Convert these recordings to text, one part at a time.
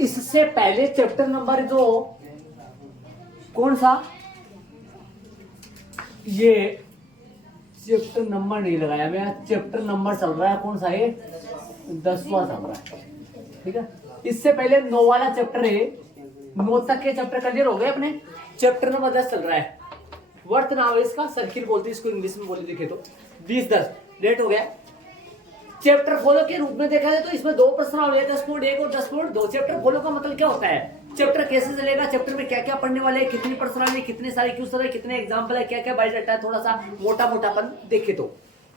इससे पहले chapter number जो कौन सा, ये चैप्टर नंबर नहीं लगाया मैं, चैप्टर नंबर चल रहा है कौन सा, ये 10वां चल रहा है, ठीक है। इससे पहले 9 वाला चैप्टर है, 9 तक के चैप्टर क्लियर हो गए अपने। चैप्टर नंबर 10 चल रहा है, वर्त नाम है इसका, सर्किल बोलते हैं इसको इंग्लिश में, बोले देखे तो 20-10 लेट हो गया। चैप्टर फॉलो के रूप में देखा जाए तो इसमें 2 प्रश्नावली है, 10.1 और 10.2। चैप्टर फॉलो का मतलब क्या होता है, चैप्टर कैसे चलेगा, चैप्टर में क्या क्या पढ़ने वाले हैं, कितनी प्रश्नावली, कितने सारे क्वेश्चन है, कितने एग्जाम्पल है, क्या क्या बायोडाटा है, थोड़ा सा मोटा मोटापन देखे तो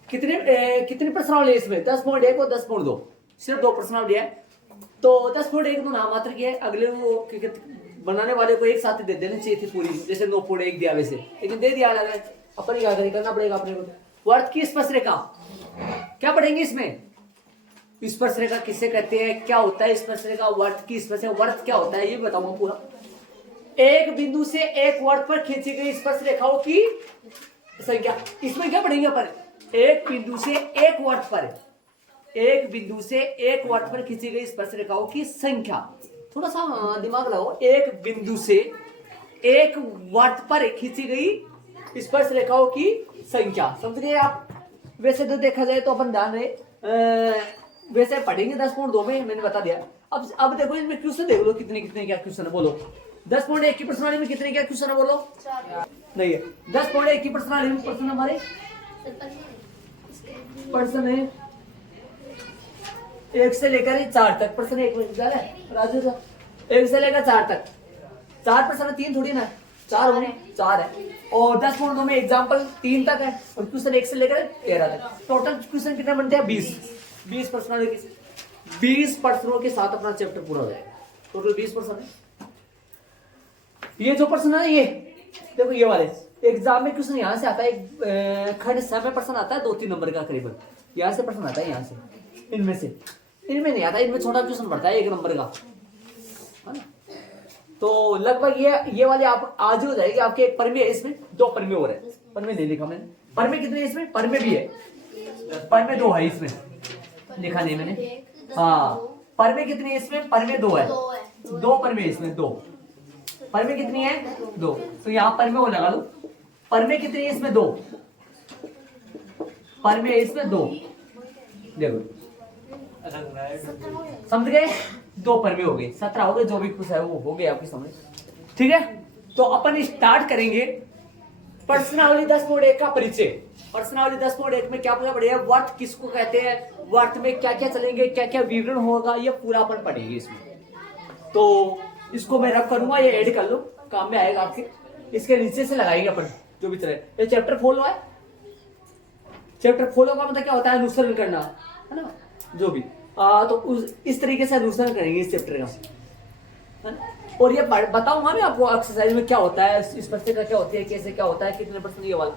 कितनी प्रश्नावली है इसमें, 10.1 और 10.2, सिर्फ 2 प्रश्नावली है। तो 10.1 तो नाम मात्र की है, अगले वो बनाने वाले को एक साथ दे देनी चाहिए थी पूरी, जैसे 9.1 दिया वैसे, लेकिन दे दिया अलग है, अपन क्या करना पड़ेगा अपने को। वर्त की स्पर्श रेखा क्या पढ़ेंगे इसमें, स्पर्श रेखा किसे कहते हैं, क्या होता है स्पर्श रेखा, वर्त की स्पर्श रेखा, वर्त क्या होता है ये बताऊंगा पूरा। एक बिंदु से एक वर्त पर खींची गई स्पर्श रेखाओं की संख्या, इसमें क्या पढ़ेंगे अपन, एक बिंदु से एक वर्त पर, एक बिंदु से एक वर्त पर खींची गई स्पर्श रेखाओं की संख्या, थोड़ा सा दिमाग लगाओ, एक बिंदु से एक वर्त पर खींची गई स्पर्श रेखाओं की संख्या, समझ गए आप। वैसे तो देखा जाए तो अपन ध्यान रहे वैसे पढ़ेंगे 10.2 में, मैंने बता दिया। अब देखो इसमें क्वेश्चन देख लो, कितने कितने क्या क्वेश्चन है बोलो। 10.1 की प्रश्नावली में कितने क्या क्वेश्चन है बोलो, नहीं है। 10.1 की प्रश्नावली में प्रश्न हमारे प्रश्न है 1 से लेकर 4 तक, प्रश्न 1 में जा रहा है राजू का, 1 से लेकर 4 तक, 4 प्रश्न 3 थोड़ी ना, 4 होंगे, 4 है। और 10.2 में एग्जाम्पल 3 तक है, और क्वेश्चन 1 से लेकर 13 तक, टोटल क्वेश्चन कितने बनते हैं 20 प्रश्नों के, 20 प्रश्नों के साथ अपना चैप्टर पूरा हो जाएगा। टोटल 20 प्रश्न है। ये जो प्रश्न है ये देखो, ये वाले एग्जाम में क्वेश्चन यहाँ से आता है, खंड 6 में प्रश्न आता है 2-3 नंबर का करीबन, यहाँ से प्रश्न आता है, यहाँ से, इनमें से, इनमें नहीं आता, इनमें छोटा क्वेश्चन पड़ता है 1 नंबर का, है ना। तो लगभग ये वाले आप आज हो जाएगी आपके। एक परमे है इसमें, 2 परमे और है, परमे नहीं लिखा मैंने, परमे कितने है इसमें, परमे भी है, परमे 2 है इसमें, लिखा नहीं मैंने, हाँ परमे कितनी है इसमें, परमे 2 है, 2 परमे इसमें, 2 परमे कितनी है 2, तो यहाँ परमे वो लगा लो, परमे कितनी है इसमें 2, परमे है इसमें 2, देखो समझ गए, 2 परमे हो गए, 17 हो गए, जो भी कुछ है वो हो गए आपकी समझ, ठीक है। तो अपन स्टार्ट करेंगे प्रश्नावली 10.1 का परिचय। प्रश्नावली 10.1 में क्या पूरा पढ़ेगा, वर्त किसको कहते हैं, वर्त में क्या क्या चलेंगे, क्या क्या विवरण होगा, ये पूरा अपन पढ़ेंगे इसमें। तो इसको मैं रख करूंगा, ये ऐड कर लो, काम में आएगा आपके, इसके नीचे से लगाएंगे अपन जो भी चले। ये चैप्टर फॉलो है, चैप्टर फॉलो का मतलब क्या होता है, अनुसरण करना, है ना, जो भी तो इस तरीके से अनुसरण करेंगे इस चैप्टर का, है ना। और ये बताऊंगा मैं आपको एक्सरसाइज में क्या होता है, इस प्रश्न का क्या होती है, कैसे क्या होता है, कितने प्रश्न ये वाला।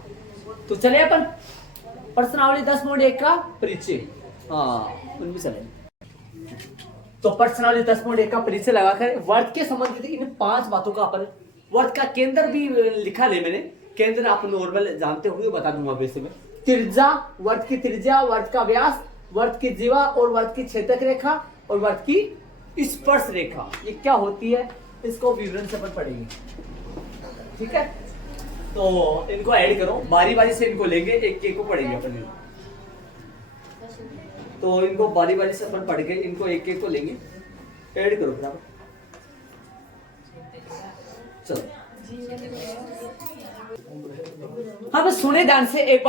तो चले अपन प्रश्नावली 10.1 का परिचय, हाँ उनमें चले। तो प्रश्नावली 10.1 का परिचय लगाकर वर्त के संबंधित इन 5 बातों का अपन, वर्त का केंद्र भी लिखा ले मैंने, केंद्र आप नॉर्मल जानते होंगे, बता दूंगा वैसे में। त्रिज्या, वर्त की त्रिज्या, वर्त का व्यास, वर्त की जीवा और वर्त की छेदक रेखा और वर्त की स्पर्श रेखा, ये क्या होती है, इसको विवरण से अपन पढ़ेंगे, ठीक है। तो इनको ऐड करो, बारी बारी से इनको लेंगे, एक एक को पढ़ेंगे अपन, तो इनको बारी बारी से अपन पढ़ के इनको एक एक को लेंगे, ऐड करो बराबर, चलो। हाँ बस सुने ध्यान से, एक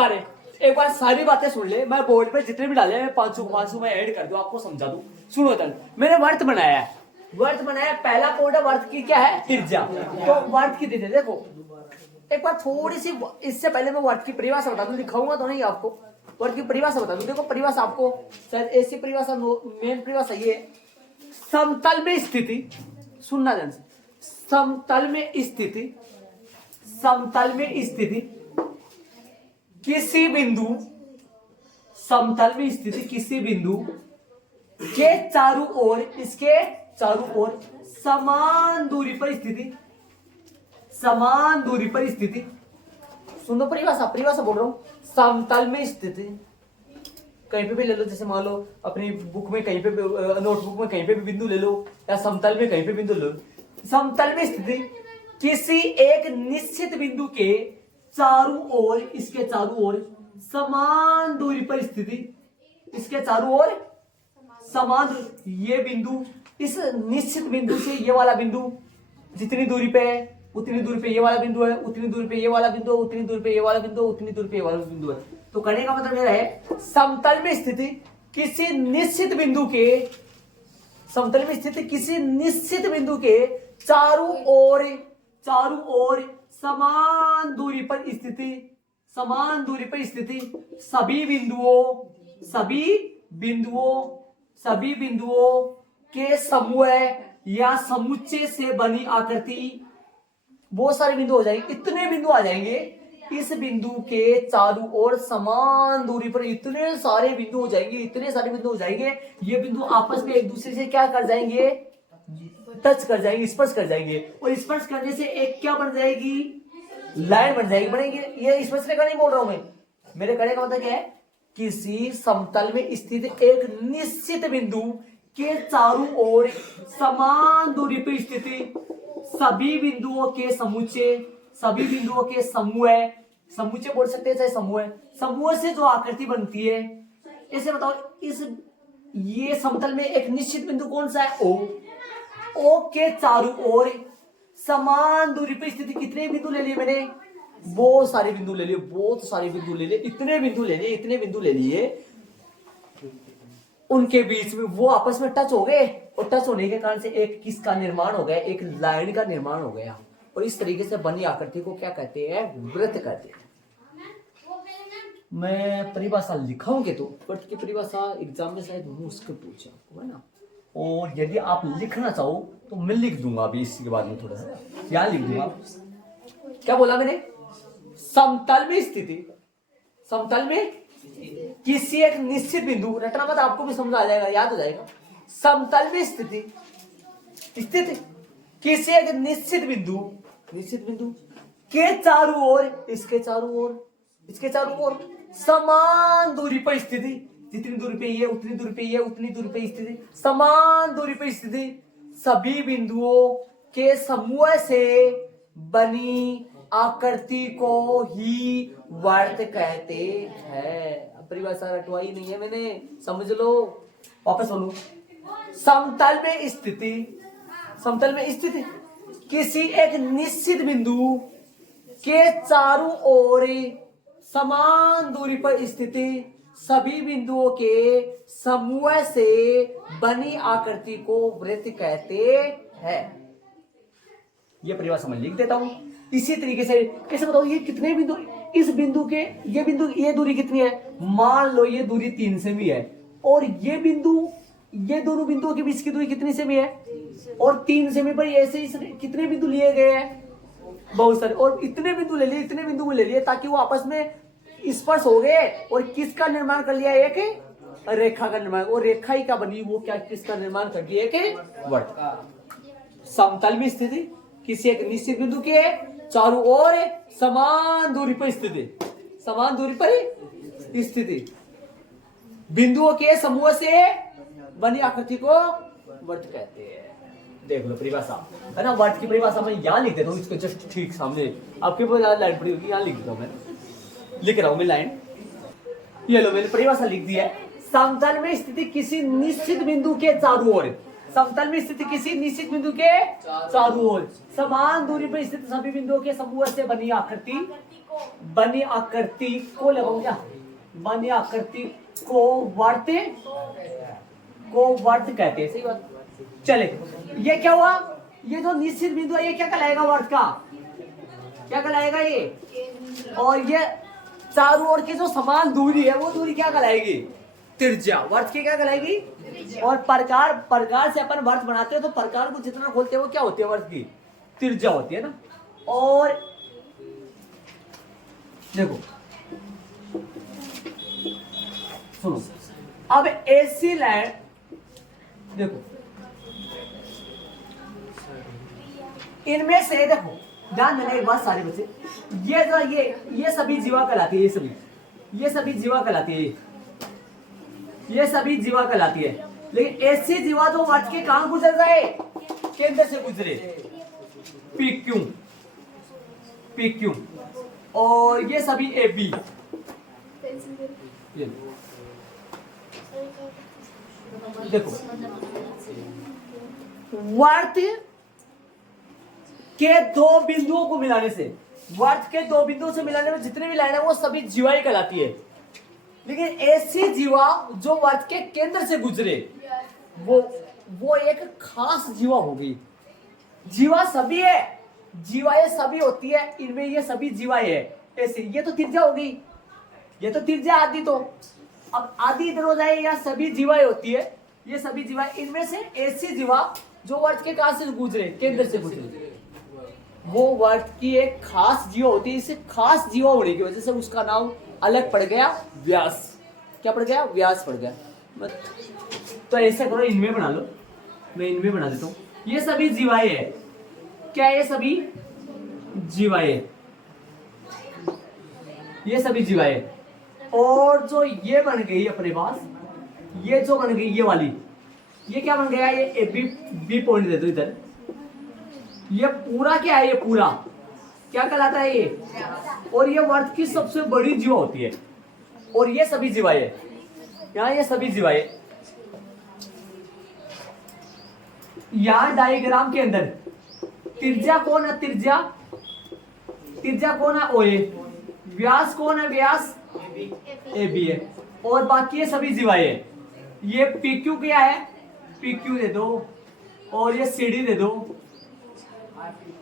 बार सारी बातें सुन ले, मैं बोर्ड पे जितने भी डाले मैं 500 मैं ऐड कर दूं, आपको समझा दूं। सुनो ध्यान, मैंने वर्त बनाया है, पहला पॉइंट है वर्त की क्या है, त्रिज्या। तो वर्त की त्रिज्या देखो, एक बार थोड़ी सी, इससे पहले मैं वर्त की परिभाषा बता दूं, दिखाऊंगा तो नहीं आपको, वर्त की परिभाषा बता दूं। देखो परिभाषा आपको शायद ऐसी परिभाषा, मेन परिभाषा ये, समतल में स्थिति, सुनना ध्यान से, समतल में स्थिति किसी बिंदु, समतल में स्थिति किसी बिंदु के चारों ओर, इसके चारों ओर समान दूरी पर स्थिति, सुनो परिभाषा बोल रहा हूं, समतल में स्थिति कहीं पे भी ले लो, जैसे मान लो अपनी बुक में कहीं पे नोटबुक में कहीं पे भी बिंदु ले लो, या समतल में कहीं पे बिंदु ले लो। समतल में स्थिति किसी एक निश्चित बिंदु के चारों ओर, इसके चारों ओर समान दूरी पर स्थिति, इसके चारों ओर समान, ये बिंदु इस निश्चित बिंदु से ये वाला बिंदु जितनी दूरी पे है उतनी दूरी पे ये वाला बिंदु है, उतनी दूरी पे ये वाला बिंदु, उतनी दूरी पे ये वाला बिंदु, उतनी दूरी पे ये वाला बिंदु है। तो कहने का मतलब यह है समतल में स्थिति किसी निश्चित बिंदु के, समतल में स्थिति किसी निश्चित बिंदु के चारों ओर समान दूरी पर स्थिति, समान दूरी पर स्थिति सभी बिंदुओं के समूह या समुच्चय से बनी आकृति, बहुत सारे बिंदु हो जाएंगे, इतने बिंदु आ जाएंगे इस बिंदु के चारों ओर समान दूरी पर, इतने सारे बिंदु हो जाएंगे, ये बिंदु आपस में एक दूसरे से क्या कर जाएंगे, टच कर जाएंगे, स्पर्श कर जाएंगे, और स्पर्श करने से एक क्या बन जाएगी, लाइन बन जाएगी, बनेगी। ये स्पर्श का नहीं बोल रहा हूं मैं, मेरे कहने का मतलब क्या है, किसी समतल में स्थित एक निश्चित बिंदु के चारों ओर समान दूरी पर स्थिति सभी बिंदुओं के समुच्चय बोल सकते हैं, चाहे समूह से जो आकृति बनती है। ऐसे बताओ, ये समतल में एक निश्चित बिंदु कौन सा है, ओ के चारों ओर समान दूरी पर स्थिति, कितने बिंदु ले लिए मैंने, बहुत सारे बिंदु ले लिए, इतने बिंदु ले लिए, उनके बीच में वो आपस में टच हो गए, और टच होने के कारण से एक किसका निर्माण हो गया, एक लाइन का निर्माण हो गया, और इस तरीके से बनी आकृति को क्या कहते हैं, वृत्त कहते हैं। मैं परिभाषा लिखाऊंगे तो वृत्त की परिभाषा एग्जाम में शायद मुझसे पूछा है ना, और यदि आप लिखना चाहो तो मैं लिख दूंगा अभी, इसके बाद में थोड़ा सा यहाँ लिख दूंगा। क्या बोला मैंने, समतल में किसी एक निश्चित बिंदु, रटना मत, आपको भी समझ आ जाएगा, याद हो जाएगा। समतल में स्थित किसी एक निश्चित बिंदु के चारों ओर, इसके चारों ओर समान दूरी पर स्थिति, जितनी दूरी पे ये उतनी दूरी पे ये, उतनी दूरी पे स्थिति, समान दूरी पर स्थिति सभी बिंदुओं के समूह से बनी आकृति को ही वृत्त कहते हैं। परिभाषा रटवाई नहीं है मैंने, समझ लो, वापस बोलूं। समतल में स्थिति किसी एक निश्चित बिंदु के चारों ओर समान दूरी पर स्थिति सभी बिंदुओं के समूह से बनी आकृति को वृत्त कहते हैं। यह परिभाषा मैं लिख देता हूं। इसी तरीके से कैसे बताओ, ये कितने बिंदु, इस बिंदु के ये दूरी कितनी है, मान लो ये दूरी 3 सेमी है, और ये दोनों बिंदुओं के बीच की दूरी कितनी सेमी है, और 3 सेमी पर ऐसे ही कितने बिंदु लिए गए हैं, बहुत सारे, और इतने बिंदु ले लिए ताकि वो आपस में स्पर्श हो गए, और किसका निर्माण कर लिया, एक रेखा का निर्माण, और रेखा ही क्या बनी, वो क्या किसका निर्माण कर दिया, एक वृत्त। समतल में स्थिति किसी एक निश्चित बिंदु के चारों ओर समान दूरी पर स्थिति बिंदुओं के समूह से बनी आकृति को वृत्त कहते हैं। देख लो परिभाषा है ना, वृत्त की परिभाषा मैं यहाँ लिख देता हूँ, इसको जस्ट ठीक सामने आपके पास लाइन पड़ी होगी, यहाँ लिख देता हूँ मैं, लिख रहा हूँ मैं लाइन, ये लो मैंने परिभाषा लिख दी है। समतल में स्थिति किसी निश्चित बिंदु के चारों ओर, समतल में स्थिति किसी निश्चित बिंदु के चारों ओर समान दूरी पर स्थित सभी बिंदुओं के समूह से बनी आकृति को लगाऊंगा, बनी आकृति को वृत्त कहते हैं। सही बात, चले, ये क्या हुआ, ये जो निश्चित बिंदु है ये क्या कहलाएगा, वृत्त का क्या कहलाएगा ये, और ये चारों ओर की जो समान दूरी है वो दूरी क्या कहलाएगी, त्रिज्या, वृत्त की क्या कहलाएगी। और प्रकार से अपन वृत्त बनाते हैं, तो प्रकार को जितना खोलते हैं वो क्या होती है, वृत्त की त्रिज्या होती है ना। और देखो सुनो, अब ऐसी लाइन देखो, इनमें से देखो, ध्यान देना एक बात सारे बच्चे, ये सभी जीवा कहलाती है, ये सभी जीवा कहलाती है। ये सभी जीवा कहलाती है। लेकिन ऐसी जीवा जो वर्त के कहां गुजर जाए, केंद्र से गुजरे, PQ, PQ, और ये सभी AB। देखो वर्त के दो बिंदुओं को मिलाने से, वर्त के दो बिंदुओं से मिलाने में जितने भी लाइन है वो सभी जीवा ही कहलाती है। लेकिन ऐसी जीवा जो वर्त के केंद्र से गुजरे वो एक खास जीवा होगी। जीवा सभी है, जीवाएं सभी होती है, इनमें ये सभी जीवाएं है। ऐसे ये तो त्रिज्या होगी, ये तो त्रिज्या आदि, तो अब आदि इधर हो जाए, या सभी जीवाएं होती है, ये सभी जीवाएं, इनमें से ऐसी जीवा जो वर्त के कहां से गुजरे, केंद्र से गुजरे, वो वर्त की एक खास जीवा होती है। इसे खास जीवा होने की वजह से उसका नाम अलग पड़ गया, व्यास। क्या पड़ गया? व्यास पड़ गया। तो ऐसा करो, इनमें बना लो, मैं इनमें बना देता हूं। ये सभी जीवाएं है, क्या ये सभी जीवाएं, ये सभी जीवाएं। और जो ये बन गई अपने पास, ये जो बन गई ये वाली, ये क्या बन गया? ये बी पॉइंट दे दो इधर। ये पूरा क्या है? ये पूरा क्या कहलाता है? ये, और ये वर्त की सबसे बड़ी जीवा होती है। और ये सभी जीवाएं, यहां ये सभी जीवाएं, यहां डायग्राम के अंदर त्रिज्या कौन है? त्रिज्या कौन है? OA। व्यास कौन है? व्यास AB है। और बाकी ये सभी जीवाएं है। ये PQ क्या है? PQ दे दो, और ये CD दे दो।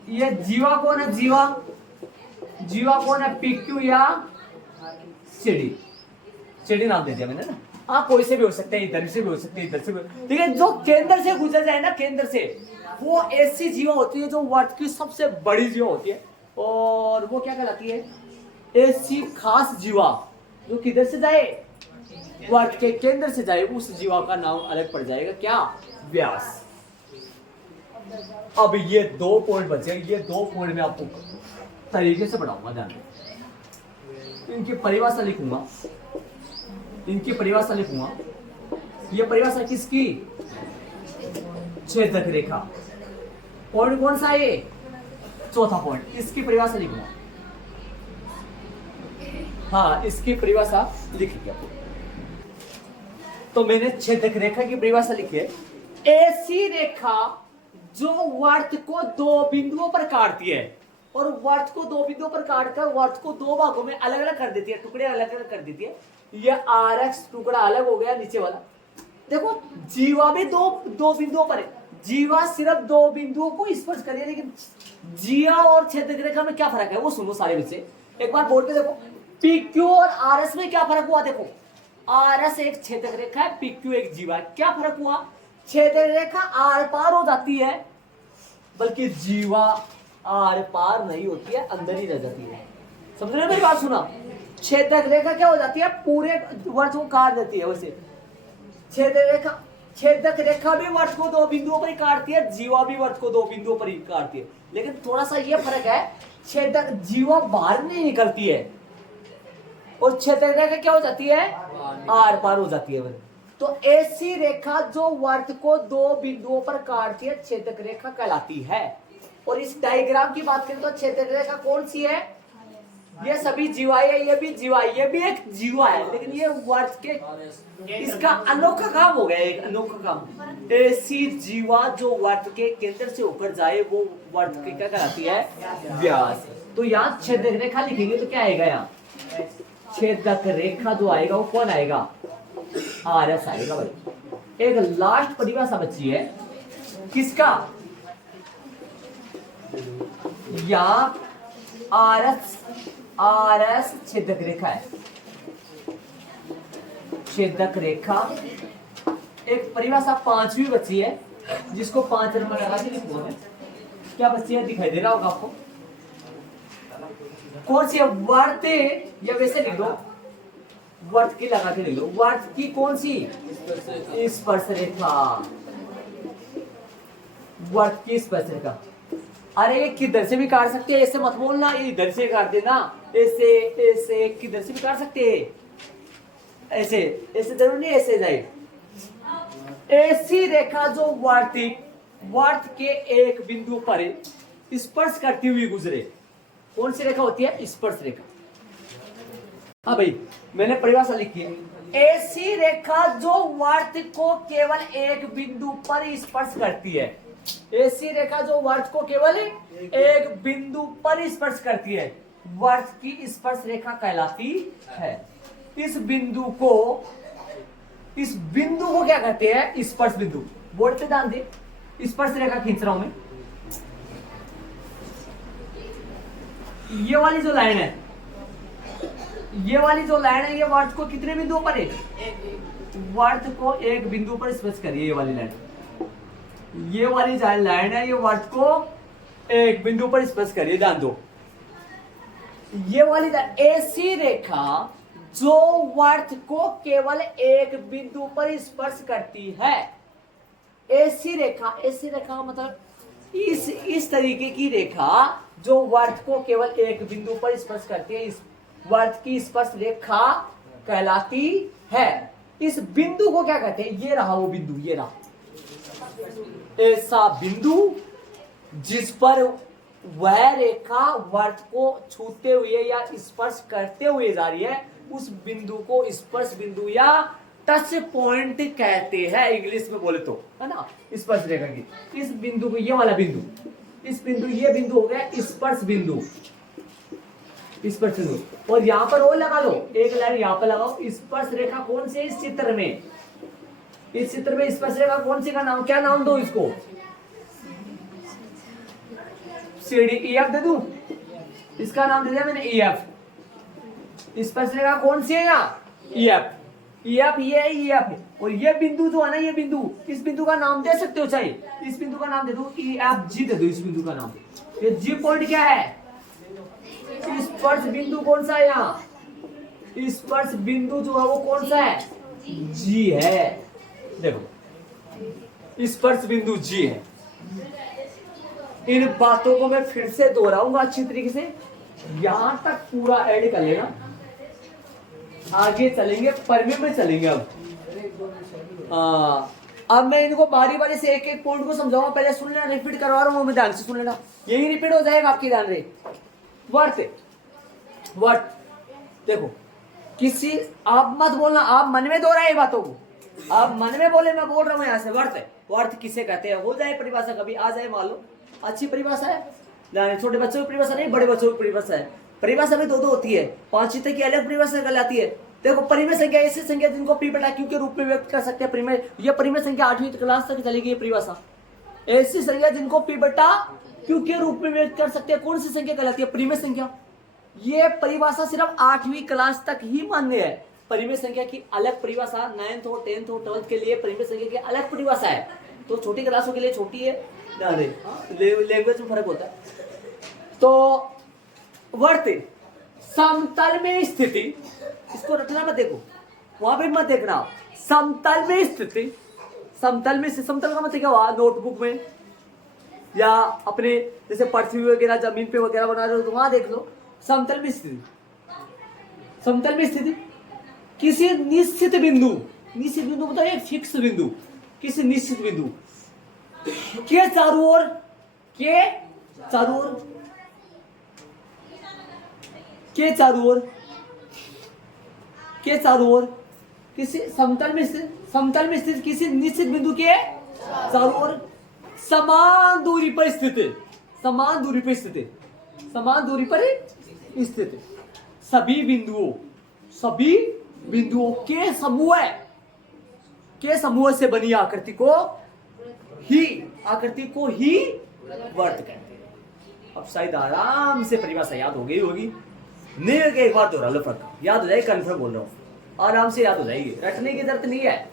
ये जीवा कौन है? जीवा कौन है? PQ या CD नाम दे दिया मैंने ना। हाँ, कोई से भी हो सकते हैं, इधर से भी हो सकते हैं, इधर से भी। ठीक है, जो केंद्र से गुजर जाए ना, केंद्र से, वो ऐसी जीवा होती है जो वर्त की सबसे बड़ी जीवा होती है। और वो क्या कहलाती है? ऐसी खास जीवा जो किधर से जाए, वर्त के केंद्र से जाए, उस जीवा का नाम अलग पड़ जाएगा, क्या? व्यास। अब ये 2 पॉइंट बचे, ये 2 पॉइंट में आपको तरीके से पढ़ाऊंगा, ध्यान दें। इनकी परिभाषा लिखूंगा, ये परिभाषा किसकी? छेदक रेखा। पॉइंट कौन सा है ये? चौथा पॉइंट। इसकी परिभाषा लिखूंगा, हाँ, इसकी परिभाषा लिखी आपको। तो मैंने छेदक रेखा की परिभाषा लिखी है, ऐसी रेखा जो वर्त को 2 बिंदुओं पर काटती है, और वर्त को 2 बिंदुओं पर काटकर वर्त को 2 भागों में अलग अलग कर देती है, टुकड़े अलग अलग कर देती है। ये RX टुकड़ा अलग हो गया, नीचे वाला। देखो, जीवा भी दो बिंदुओं पर है, जीवा सिर्फ 2 बिंदुओं को स्पर्श कर रही है। लेकिन जीवा और छेदक रेखा में क्या फर्क है, वो सुनो सारे बच्चे। एक बार बोर्ड पे देखो, PQ और RS में क्या फर्क हुआ? देखो, RS एक छेदक रेखा है, PQ एक जीवा है। क्या फर्क हुआ? छेदक रेखा आर पार हो जाती है, बल्कि जीवा आर पार नहीं होती है, अंदर ही रह जाती है। समझ रहे हो मेरी बात? सुना, छेदक रेखा क्या हो जाती है? पूरे वर्त को काट देती है। वैसे छेदक रेखा भी वर्त को 2 बिंदुओं पर ही काटती है, जीवा भी वर्त को 2 बिंदुओं पर ही काटती है। लेकिन थोड़ा सा ये फर्क है, छेदक जीवा बाहर नहीं निकलती है, और छेदक रेखा क्या हो जाती है? आर पार हो जाती है। तो ऐसी रेखा जो वर्त को 2 बिंदुओं पर काटती है, छेदक रेखा कहलाती है। और इस डायग्राम की बात करें तो छेदक रेखा कौन सी है? ये सभी जीवाएं है, ये भी जीवा, ये भी एक जीवा है, लेकिन ये वर्त के, इसका अनोखा काम हो गया, एक अनोखा काम। ऐसी जीवा जो वर्त के केंद्र से होकर जाए, वो वर्त के क्या कहलाती है? व्यास। तो यहाँ छेदक रेखा लिखेंगे तो क्या आएगा? यहाँ छेदक रेखा जो आएगा वो कौन आएगा? RS आएगा भाई। एक लास्ट परिभाषा बची है, किसका? या RS छेदक रेखा है, छेदक रेखा। एक परिभाषा 5वीं बची है, जिसको 5 नंबर लगा के लिखूंगा। क्या बची है? दिखाई दे रहा होगा आपको। कौन सी है? वर्त, या वैसे लिख दो, वर्त की लगा के लिख लो। वर्त की कौन सी? स्पर्श रेखा, वर्त की स्पर्श रेखा। अरे ये किधर से भी काट सकते हैं, ऐसे मत बोलना, इधर से काट देना, ऐसे ऐसे किधर से भी काट सकते हैं, ऐसे ऐसे जरूर नहीं, ऐसे जाए। ऐसी रेखा जो वर्त के एक बिंदु पर स्पर्श करती हुई गुजरे, कौन सी रेखा होती है? स्पर्श रेखा। हाँ भाई, मैंने परिभाषा लिखी है, ऐसी रेखा जो वर्त को केवल एक बिंदु पर स्पर्श करती है। ऐसी रेखा जो वर्त को केवल एक बिंदु पर स्पर्श करती है, वर्त की स्पर्श रेखा कहलाती है। इस बिंदु को क्या कहते हैं? स्पर्श बिंदु। बोर्ड पे ध्यान दे, स्पर्श रेखा खींच रहा हूं मैं। ये वाली जो लाइन है, ये वर्त को कितने बिंदुओं पर है? वर्त को एक बिंदु पर स्पर्श करिए। ये वाली लाइन है, ये वर्त को एक बिंदु पर स्पर्श करिए। ध्यान दो, ये वाली ऐसी रेखा जो वर्त को केवल एक बिंदु पर स्पर्श करती है। ऐसी रेखा मतलब इस तरीके की रेखा जो वर्त को केवल एक बिंदु पर स्पर्श करती है, इस वर्त की स्पर्श रेखा कहलाती है। इस बिंदु को क्या कहते हैं? ये रहा वो बिंदु, ये रहा ऐसा बिंदु जिस पर वह रेखा वर्त को छूते हुए या स्पर्श करते हुए जा रही है, उस बिंदु को स्पर्श बिंदु या टच पॉइंट कहते हैं इंग्लिश में बोले तो, है ना? स्पर्श रेखा की इस बिंदु को, ये वाला बिंदु, ये बिंदु हो गया स्पर्श बिंदु। और यहां पर वो लगा लो, एक लाइन यहां पर लगाओ। स्पर्श रेखा कौन सी है इस चित्र में? स्पर्श रेखा कौन सी का नाम, क्या नाम दो इसको? CDEF दे दूं? इसका नाम दे दिया मैंने EF। स्पर्श रेखा कौन सी है यहाँ? EF। ये है EF। और ये बिंदु जो है ना, ये बिंदु, इस बिंदु का नाम दे सकते हो, चाहे इस बिंदु का नाम दे दो EFG दे दो। इस बिंदु का नाम, ये G पॉइंट क्या है? स्पर्श बिंदु कौन सा है यहाँ? स्पर्श बिंदु जो है वो कौन सा है? G है। देखो, स्पर्श बिंदु G है। इन बातों को मैं फिर से दोहराऊंगा अच्छी तरीके से, यहां तक पूरा ऐड कर लेना। आगे चलेंगे, परिमेय में चलेंगे। अब मैं इनको बारी बारी से एक एक पॉइंट को समझाऊंगा। पहले सुन लेना, रिपीट करवा रहा हूं मैं, ध्यान से सुन लेना, यही रिपीट हो जाएगा आपकी। ध्यान रहे, वर्त देखो, किसी आप मत बोलना, आप मन में दोहराए बातों को, आप मन में बोले, मैं बोल रहा हूं यहां से। वर्त किसे कहते हैं? हो जाए परिभाषा, कभी आ जाए, मान लो अच्छी परिभाषा है। छोटे बच्चों की परिभाषा नहीं, बड़े बच्चों की परिभाषा है। परिभाषा में दो होती है, 5 तक की अलग परिभाषा कहलाती है। देखो, परिमेय संख्या ऐसी संख्या जिनको P बटा Q के रूप में व्यक्त कर सकते हैं। परिमेय संख्या 8वीं क्लास तक चलेगी ये परिभाषा। ऐसी संख्या जिनको P बटा Q के रूप में व्यक्त कर सकते हैं, कौन सी संख्या कहलाती है? परिमेय संख्या। ये परिभाषा सिर्फ 8वीं क्लास तक ही मान्य है। परिमेय संख्या की अलग परिभाषा 9th और 10th और 12th के लिए परिमेय संख्या की अलग परिभाषा है। तो छोटी क्लासों के लिए छोटी है, लैंग्वेज में फर्क होता है। तो वर्त समतल में स्थिति, इसको रखना मत, देखो वहां पे मत देखना। समतल में स्थिति, समतल का मतलब क्या हुआ? नोटबुक में या अपने जैसे पृथ्वी वगैरह जमीन पे वगैरह बना रहे हो तो वहां देख लो। समतल में स्थिति किसी निश्चित बिंदु मतलब एक फिक्स बिंदु, किसी निश्चित बिंदु के चारों ओर किसी समतल में स्थित किसी निश्चित बिंदु के चारों ओर समान दूरी पर स्थित सभी बिंदुओं के समूह से बनी आकृति को ही वर्त कहते हैं। अब शायद आराम से परिभाषा याद हो गई होगी। नहीं एक बार दोहरा लो, फर्क याद हो जाएगी। कन्फर्म बोल रहा हूँ, आराम से याद हो जाएगी, रटने की जरूरत नहीं है।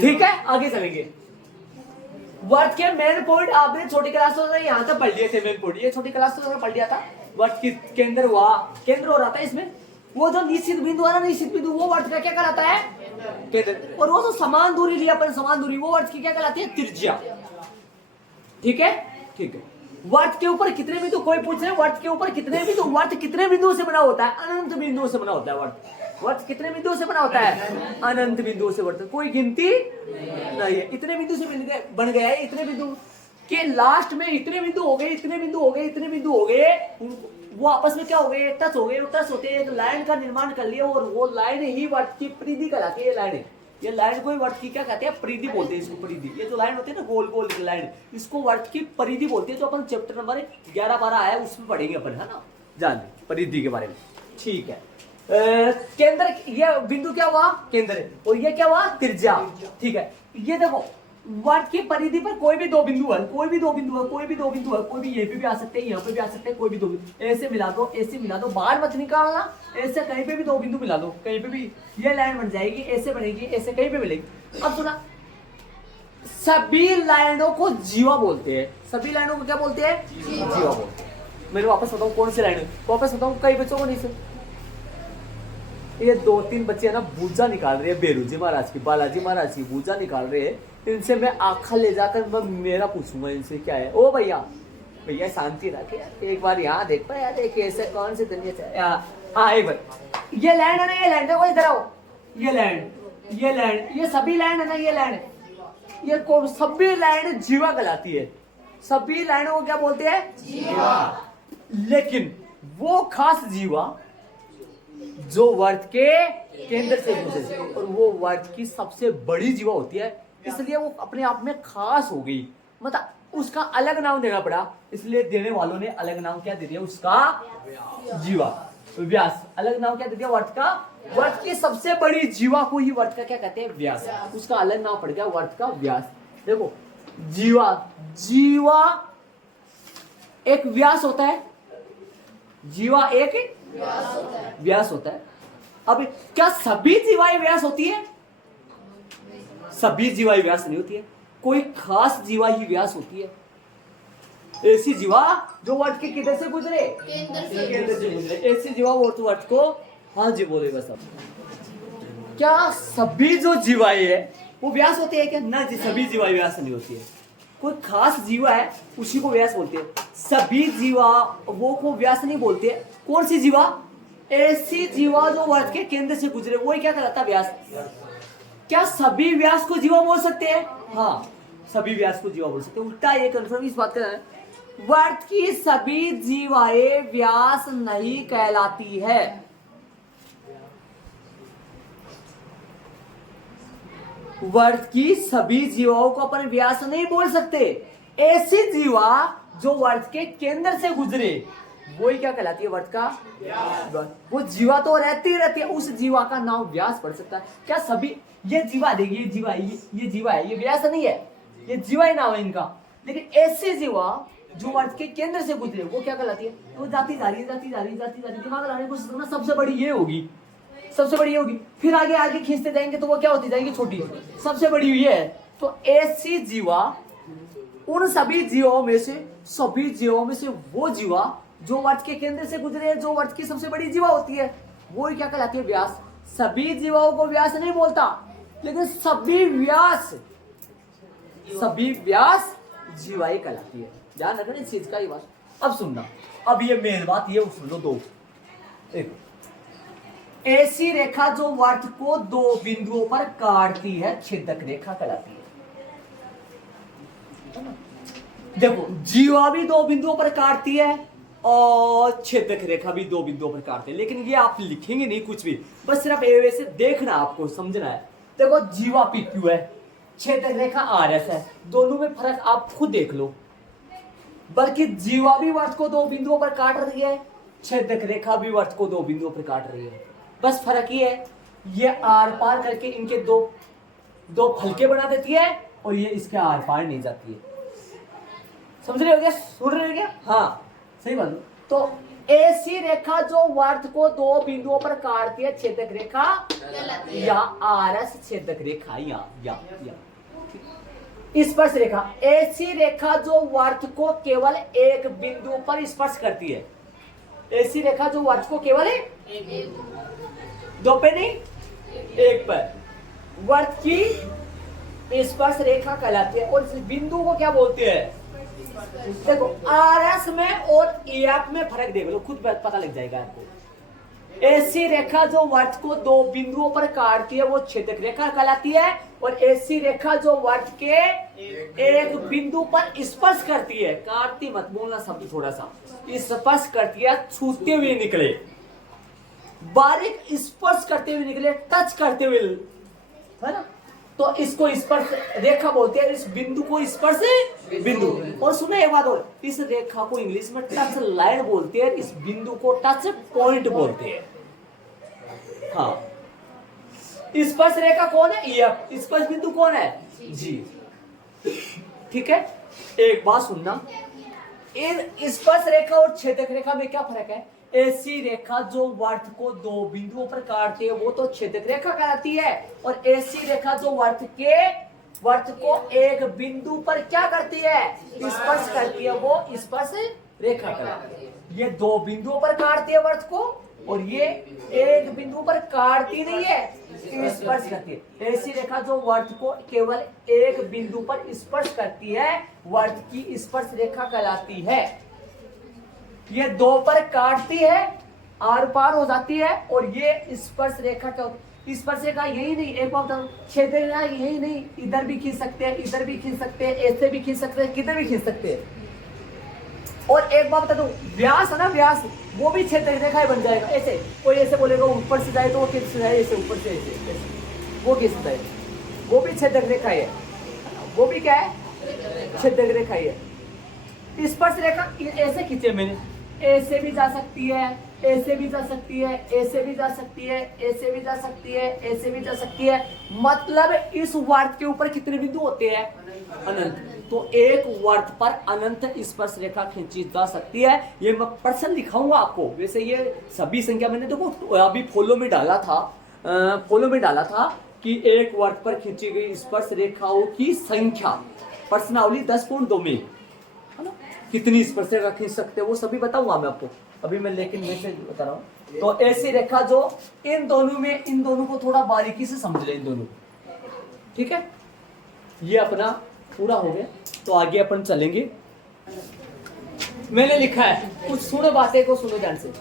ठीक है, आगे चलेंगे। वर्त के मेन पॉइंट आपने छोटी क्लास में यहाँ तक पढ़ लिए थे। मेन पॉइंट ये छोटी क्लास में पढ़ लिया था। वर्त की केंद्र हो रहा था इसमें। वो जो निश्चित बिंदु है ना, निश्चित बिंदु, वो वर्त का क्या कहलाता है? केंद्र। और वो जो समान दूरी लिया अपन, समान दूरी, वो वर्त की क्या कहलाती है? त्रिज्या। ठीक है। वर्त के ऊपर कितने बिंदु, कोई पूछ रहे वर्त के ऊपर कितने बिंदु, वर्त कितने बिंदुओं से बना होता है? अनंत बिंदुओं से बना होता है वर्त। वर्त कितने बिंदुओं से बना होता है? अनंत बिंदुओं से। वर्त कोई गिनती नहीं है, इतने बिंदु से बन गया है। इतने बिंदु के लास्ट में इतने बिंदु हो गए, इतने बिंदु हो गए, इतने बिंदु हो गए, वो आपस में क्या हो गए? टच हो गए। टच होते एक लाइन का निर्माण कर लिया और वो लाइन ही वर्त की परिधि कहलाती है। ये लाइन है, ये लाइन को वर्त की क्या कहते हैं? परिधि बोलते हैं इसको, परिधि। ये जो लाइन होती है ना गोल गोल लाइन, इसको वर्त की परिधि बोलते हैं। जो अपन चैप्टर नंबर 11-12 आया उसमें पढ़ेंगे अपन, है ना, जान परिधि के बारे में। ठीक है, केंद्र, ये बिंदु क्या हुआ? केंद्र है। और ये क्या हुआ? त्रिज्या। ठीक है, ये देखो वर्त की परिधि पर कोई भी दो बिंदु है, कोई भी दो बिंदु है, कोई भी दो बिंदु है, कोई भी ये भी आ सकते हैं, यहाँ पे भी आ सकते हैं, कोई भी दो बिंदु ऐसे मिला दो, ऐसे मिला दो, बाहर मत निकालना, ऐसे कहीं पे भी दो बिंदु मिला दो, कहीं पे भी ये लाइन बन जाएगी, ऐसे बनेगी, ऐसे कहीं पे मिलेगी। अब सुना, सभी लाइनों को जीवा बोलते हैं। सभी लाइनों को क्या बोलते हैं? जीवा बोलते हैं। मैं वापस बताऊं कौन सी लाइन है, वापस बताऊं, कई बच्चों को नहीं सुन। ये 2-3 बच्चे है ना पूजा निकाल रहे हैं बेरूजी महाराज की, बालाजी महाराज की पूजा निकाल रहे हैं। इनसे मैं आंखा ले जाकर मैं मेरा पूछूंगा इनसे क्या है। ओ भैया, भैया शांति रखे यार, एक बार यहाँ देख पाया, देखिए ऐसे कौन सी दुनिया से। हाँ एक बार, ये लैंड है ना, ये लैंड देखो इधर आओ, ये लैंड, ये लैंड, ये सभी लैंड है ना, ये लैंड, ये कौन? सभी लैंड जीवा कहलाती है। सभी लाइनों को क्या बोलते हैं? जीवा। लेकिन वो खास जीवा जो वर्त के केंद्र से गुजरे, और वो वर्त की सबसे बड़ी जीवा होती है, इसलिए वो अपने आप में खास हो गई। मतलब उसका अलग नाम देना पड़ा, इसलिए देने वालों ने अलग नाम क्या दे दिया उसका? जीवा, व्यास। अलग नाम क्या दे दिया वर्त का? वर्त की सबसे बड़ी जीवा को ही वर्त का क्या कहते हैं? व्यास। उसका अलग नाम पड़ गया वर्त का व्यास। देखो जीवा, जीवा एक व्यास होता है, जीवा एक व्यास होता है। अब क्या सभी जीवाएं व्यास होती है? सभी जीवाएं व्यास नहीं होती है, कोई खास जीवा ही व्यास होती है। ऐसी जीवा जो वर्त के किधर से गुजरे? केंद्र से गुजरे। ऐसी जीवा वर्त को, हाँ जी बोले बस। अब क्या सभी जो जीवाएं है वो व्यास होती है क्या? ना जी, सभी जीवाएं व्यास नहीं होती है, कोई खास जीवा है उसी को व्यास बोलते हैं। सभी जीवा वो को व्यास नहीं बोलते। कौन सी जीवा? ऐसी जीवा जो वर्त के केंद्र से गुजरे, वही क्या कहलाता है? व्यास। क्या सभी व्यास को जीवा बोल सकते हैं? हाँ, सभी व्यास को जीवा बोल सकते हैं। उल्टा ये कंफर्म इस बात का है, वर्त की सभी जीवाएं व्यास नहीं कहलाती है। वर्त की सभी जीवाओं को अपन व्यास नहीं बोल सकते। ऐसी जीवा जो वर्त के केंद्र से गुजरे, वही क्या कहलाती है? वर्त का व्यास। वो जीवा तो रहती है, उस जीवा का नाम व्यास पड़ सकता है। क्या सभी ये जीवा देगी, ये जीवा, ये जीवा है, ये व्यास नहीं है, ये जीवा ही नाम है इनका। लेकिन ऐसी जीवा जो वर्त के केंद्र से गुजरे, वो क्या कहलाती है? वो जाती जा रही है, जाती जा रही है, जाती जा रही है। दिमाग लगाने की कोशिश करना, सबसे बड़ी ये होगी, सबसे बड़ी ये होगी। फिर आगे आगे खींचते जाएंगे तो वो क्या होती जाएंगी? छोटी। सबसे बड़ी ये है। तो ऐसी जीवा उन सभी जीवों में से, सभी जीवों में से वो जीवा जो वर्त के केंद्र से गुजरे, जो वर्त की सबसे बड़ी जीवा होती है, वो क्या कहलाती है? व्यास। सभी जीवाओं को व्यास नहीं बोलता, लेकिन सभी व्यास, सभी व्यास जीवाई कहलाती है। ध्यान रखना इस चीज का ही बात। अब सुनना, अब ये मेन बात ये सुन लो। दो एक ऐसी रेखा जो वर्त को दो बिंदुओं पर काटती है, छेदक रेखा कहलाती है। देखो जीवा भी दो बिंदुओं पर काटती है और छेदक रेखा भी दो बिंदुओं पर काटती है, लेकिन ये आप लिखेंगे नहीं कुछ भी, बस सिर्फ ऐसे देखना, आपको समझना है। देखो जीवा PQ है, छेदक रेखा RS है, दोनों में फर्क आप खुद देख लो। बल्कि जीवा भी वर्त को दो बिंदुओं पर काट रही है, छेदक रेखा भी वर्त को दो बिंदुओं पर काट रही है। बस फर्क ये है, ये आर पार करके इनके दो फलके बना देती है और ये इसके आर पार नहीं जाती है। समझ रहे हो क्या? सुन रहे हो क्या? हाँ सही बात। तो ऐसी रेखा जो वर्त को दो बिंदुओं पर काटती है, छेदक रेखा या RS छेदक रेखा, या स्पर्श रेखा। ऐसी रेखा जो वर्त को केवल एक बिंदु पर स्पर्श करती है। ऐसी रेखा जो वर्त को केवल दो पे नहीं, एक पर वर्त की स्पर्श रेखा कहलाती है। और इस बिंदु को क्या बोलते हैं? देखो आरएस में और ईएफ में फर्क देख लो, खुद पता लग जाएगा आपको। ऐसी रेखा जो वर्त को दो बिंदुओं पर काटती है वो छेदक रेखा कहलाती है, और ऐसी रेखा जो वर्त के एक बिंदु पर स्पर्श करती है, काटती मत बोलना शब्द थोड़ा सा, स्पर्श करती है, छूते हुए निकले, बारीक स्पर्श करते हुए निकले, टच करते हुए, है ना, तो इसको स्पर्श रेखा बोलते हैं। इस बिंदु को स्पर्श बिंदु। और सुनो एक बात और, इस रेखा को इंग्लिश में टच लाइन बोलते हैं, इस बिंदु को टच पॉइंट बोलते हैं। हाँ, स्पर्श रेखा कौन है? एफ। स्पर्श बिंदु कौन है? जी। ठीक है, एक बात सुनना, इन स्पर्श रेखा और छेदक रेखा में क्या फर्क है? ऐसी रेखा जो वर्त को दो बिंदुओं पर काटती है वो तो छेदक रेखा कहलाती है, और ऐसी रेखा जो वर्त को एक बिंदु पर क्या करती है? स्पर्श करती है, वो स्पर्श रेखा कहलाती है। ये दो बिंदुओं पर काटती है वर्त को, और ये एक बिंदु पर काटती नहीं है, स्पर्श करती है। ऐसी रेखा जो वर्त को केवल एक बिंदु पर स्पर्श करती है वर्त की स्पर्श रेखा कहलाती है। ये दो पर काटती है, आर पार हो जाती है, और ये स्पर्श रेखा का, स्पर्श रेखा यही नहीं, एक बात बताऊं, छेद रेखा यही नहीं, इधर भी खींच सकते हैं, इधर भी खींच सकते हैं, ऐसे भी खींच सकते हैं, किधर भी खींच सकते हैं। और एक बात बता दूं, व्यास है ना, व्यास वो भी छेद रेखा बन जाएगा। ऐसे कोई ऐसे बोलेगा ऊपर से जाए तो वो किस जाए, ऐसे ऊपर से ऐसे वो किस जाए, वो भी छेदक रेखा है, वो भी क्या है? छेदक रेखा है। स्पर्श रेखा ऐसे खींचे मैंने, ऐसे भी जा सकती है, ऐसे भी जा सकती है, ऐसे भी जा सकती है, ऐसे भी जा सकती है, ऐसे भी जा सकती है। मतलब इस वर्त के ऊपर कितने बिंदु होते हैं? अनंत। तो एक वर्त पर अनंत स्पर्श रेखा खींची जा सकती है। ये मैं पर्सन दिखाऊंगा आपको। वैसे ये सभी संख्या मैंने देखो अभी फॉलो में डाला था कि एक वर्त पर खींची गई स्पर्श रेखाओं की संख्या, प्रश्नावली 10.2 में, है ना, कितनी स्पर्श रेखा खींच सकते हैं वो सभी बताऊंगा मैं आपको अभी, मैं लेकिन मैसेज बता रहा हूँ। तो ऐसी रेखा जो इन दोनों को थोड़ा बारीकी से समझ ले, इन दोनों, ठीक है। ये अपना पूरा हो गया, तो आगे अपन चलेंगे। मैंने लिखा है कुछ, सुनो बातें को सुनो ध्यान से।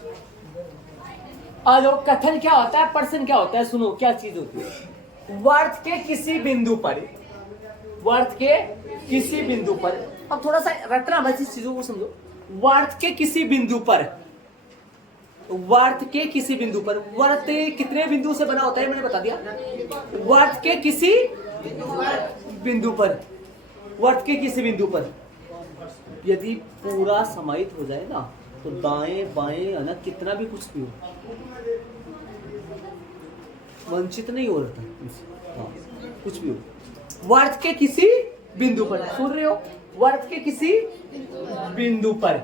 आ जाओ, कथन क्या होता है, प्रश्न क्या होता है, सुनो क्या चीज होती है। वर्त के किसी बिंदु पर, वर्त के किसी बिंदु पर, अब थोड़ा सा रटना बस इस चीजों को समझो। वर्त के किसी बिंदु पर, वर्त के किसी बिंदु पर, वर्त कितने बिंदु से बना होता है मैंने बता दिया। वर्त के किसी बिंदु पर, वर्त के किसी बिंदु पर यदि पूरा समाहित हो जाए ना, तो दाएं बाएं है ना, कितना भी कुछ भी हो, वंचित नहीं हो रहा। हाँ, कुछ भी हो, वर्त के किसी बिंदु पर, सुन रहे हो, वर्त के किसी बिंदु पर।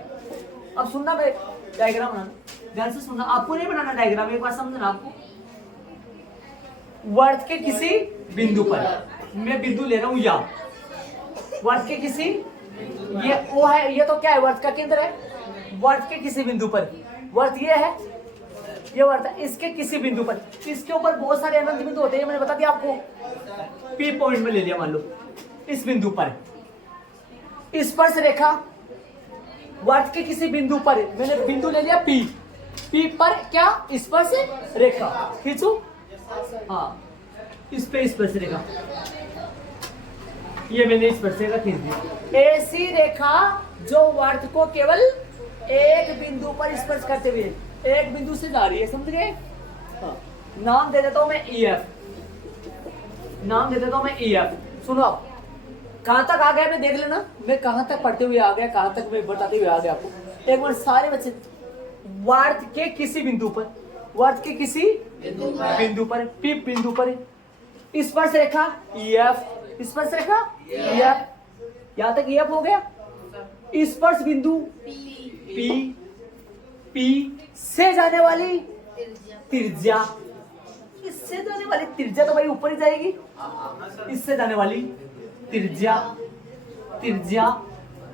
अब सुनना, मैं डायग्राम बनाना, ध्यान से सुनना, आपको नहीं बनाना डायग्राम, एक बार समझना आपको। वर्त के किसी बिंदु पर, मैं बिंदु ले रहा हूं या, वर्त के किसी, ये ओ है, ये तो क्या है, वर्त का केंद्र है। वर्त के किसी बिंदु पर, वर्त ये है, ये वर्त है, इसके किसी बिंदु पर, इसके ऊपर बहुत सारे अनंत बिंदु होते हैं, मैंने बता दिया आपको। पी पॉइंट में ले लिया, मान लो इस बिंदु पर स्पर्श रेखा, वर्त के किसी बिंदु पर, मैंने बिंदु ले लिया पी, पी पर क्या स्पर्श रेखा खींचू, हाँ, इस पे स्पर्श रेखा, ये मैंने स्पर्श रेखा खींच दी। ऐसी रेखा जो वर्त को केवल एक बिंदु पर स्पर्श करते हुए, एक बिंदु से जा रही है, समझ गए। हाँ, नाम दे देता हूं मैं EF, नाम दे देता हूं मैं EF। सुनो आप कहां तक आ गया, मैं देख लेना, मैं कहां तक पढ़ते हुए आ गया, कहां तक मैं बताते हुए आ गया आपको। एक बार सारे बच्चे, वर्त के किसी बिंदु पर, वर्त के किसी बिंदु पर, पी बिंदु पर स्पर्श रेखा EF, स्पर्श रेखा EF, यहां तक EF हो गया। स्पर्श बिंदु P, P से जाने वाली त्रिज्या, इससे जाने वाली त्रिज्या तो भाई ऊपर ही जाएगी, इससे जाने वाली त्रिज्या, त्रिज्या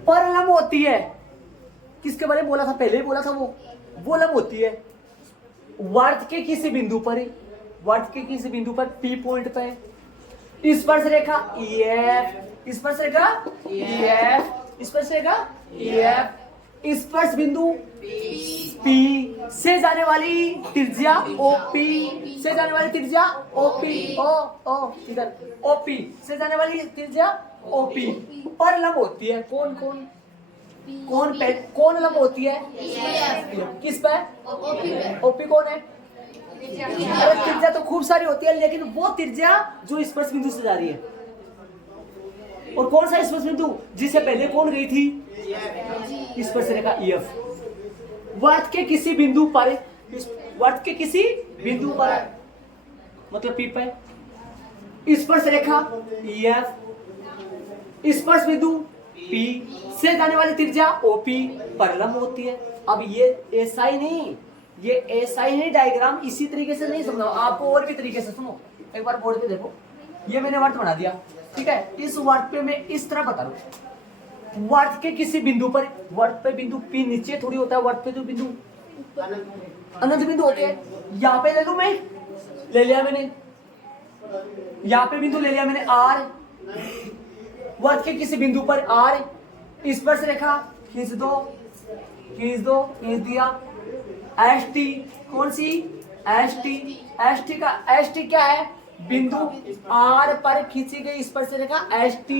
परलंब होती है। किसके बारे में बोला था, पहले ही बोला था, वो लंब होती है। वर्त के किसी बिंदु पर, वर्त के किसी बिंदु पर P पॉइंट पे स्पर्श रेखा EF, स्पर्श रेखा EF स्पर्श रेखा EF, स्पर्श बिंदु P से जाने वाली त्रिज्या OP, से जाने वाली त्रिज्या OP, ओ इधर OP से जाने वाली त्रिज्या OP पर लंब होती है कौन कौन कौन लंब होती है किस पर OP कौन है? अरे त्रिज्या तो खूब सारी होती है लेकिन वो त्रिज्या जो स्पर्श बिंदु से जा रही है। और कौन सा स्पर्श बिंदु जिससे पहले कौन गई थी? स्पर्श रेखा EF। वर्त के किसी बिंदु पर मतलब P पर स्पर्श रेखा EF, स्पर्श बिंदु P से जाने वाली त्रिज्या OP पर लंब होती है। अब ये ऐसा ही नहीं डायग्राम इसी तरीके से नहीं समझा आपको, और भी तरीके से सुनो। एक बार बोर्ड पे देखो, ये मैंने वर्त बना दिया, ठीक है। इस वर्त पे मैं इस तरह बता दूं, वर्त के किसी बिंदु पर, वर्त पे बिंदु P नीचे थोड़ी होता है, वर्त पे जो बिंदु अनंत बिंदु होते हैं। यहाँ पे ले लूं मैं, ले लिया मैंने, यहाँ पे बिंदु ले लिया मैंने R, वर्त के किसी बिंदु पर R, स्पर्श रेखा खींच दिया। ST कौन सी? ST क्या है? बिंदु R पर खींची गई स्पर्श रेखा ST,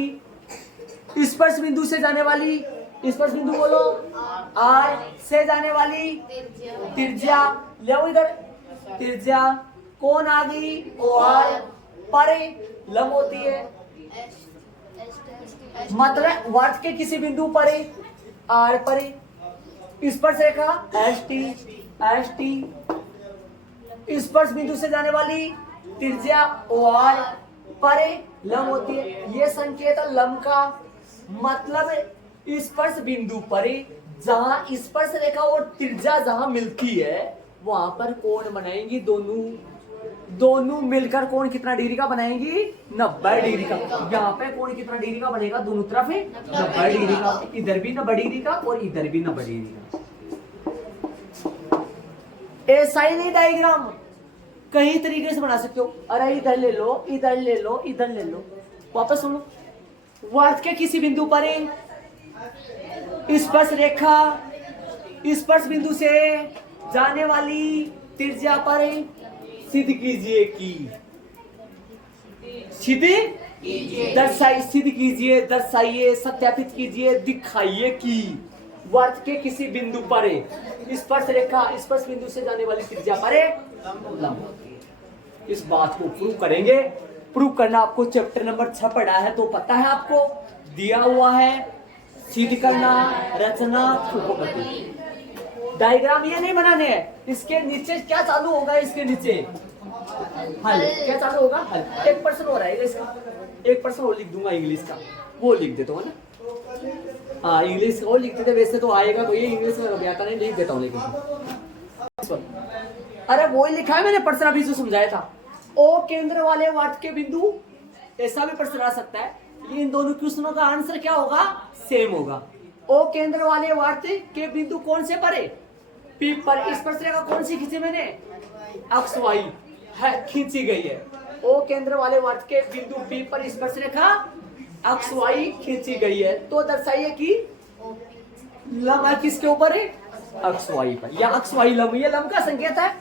स्पर्श बिंदु से जाने वाली, स्पर्श बिंदु बोलो R से जाने वाली त्रिज्या, ले इधर त्रिज्या कौन आ गई? OR पर लंब होती है। मतलब वर्त के किसी बिंदु पर R पर स्पर्श रेखा ST, स्पर्श बिंदु से जाने वाली त्रिज्या OR पर लंब होती है। ये संकेत लंब का मतलब स्पर्श बिंदु पर जहां स्पर्श रेखा और त्रिज्या जहां मिलती है वहां पर कोण बनाएंगी, दोनों मिलकर कोण कितना डिग्री का बनाएंगी? 90 डिग्री का। यहाँ पे कोण कितना डिग्री का बनेगा? दोनों तरफ 90 डिग्री का, इधर भी 90 डिग्री का और इधर भी 90 डिग्री का। ऐसा ही नहीं डायग्राम कई तरीके से बना सकते हो। अरे इधर ले लो, इधर ले लो, इधर ले लो। वापस सुनो, वर्त के किसी बिंदु पर स्पर्श रेखा स्पर्श बिंदु से जाने वाली त्रिज्या पर सिद्ध कीजिए कि, सिद्ध कीजिए, दर्शाइए, सत्यापित कीजिए, दिखाइए कि वर्त के किसी बिंदु पर स्पर्श रेखा स्पर्श बिंदु से जाने वाली त्रिज्या पर लंब होती है। इस बात को प्रूव करेंगे। प्रूव करना आपको चैप्टर नंबर 6 पढ़ा है तो पता है, आपको दिया हुआ है। सिद्ध करना, रचना, उपपत्ति। डायग्राम ये नहीं बनाने हैं। इसके नीचे क्या चालू होगा? इसके नीचे हल क्या चालू होगा? हल। 1% हो रहेगा इसका, 1% और लिख दूंगा इंग्लिश का, वो लिख देता हूँ ना। हाँ, इंग्लिश और लिख देते, वैसे तो आएगा तो ये इंग्लिश में व्याकरण नहीं लिख देता हूँ, लेकिन अरे वो ही लिखा है मैंने, प्रश्न अभी जो समझाया था। ओ केंद्र वाले वर्त के बिंदु, ऐसा भी प्रश्न आ सकता है। इन दोनों क्वेश्चनों का आंसर क्या होगा? सेम होगा। ओ केंद्र वाले वर्त के बिंदु कौन से परे? P पर। स्पर्श रेखा कौन सी खींची मैंने? अक्ष वाई है, खींची गई है। ओ केंद्र वाले वर्त के बिंदु P पर स्पर्श रेखा अक्ष वाई खींची गई है, तो दर्शाइए कि लंब किसके ऊपर है? अक्ष वाई पर। या अक्ष वाई लंब, ये लंब का संकेत है।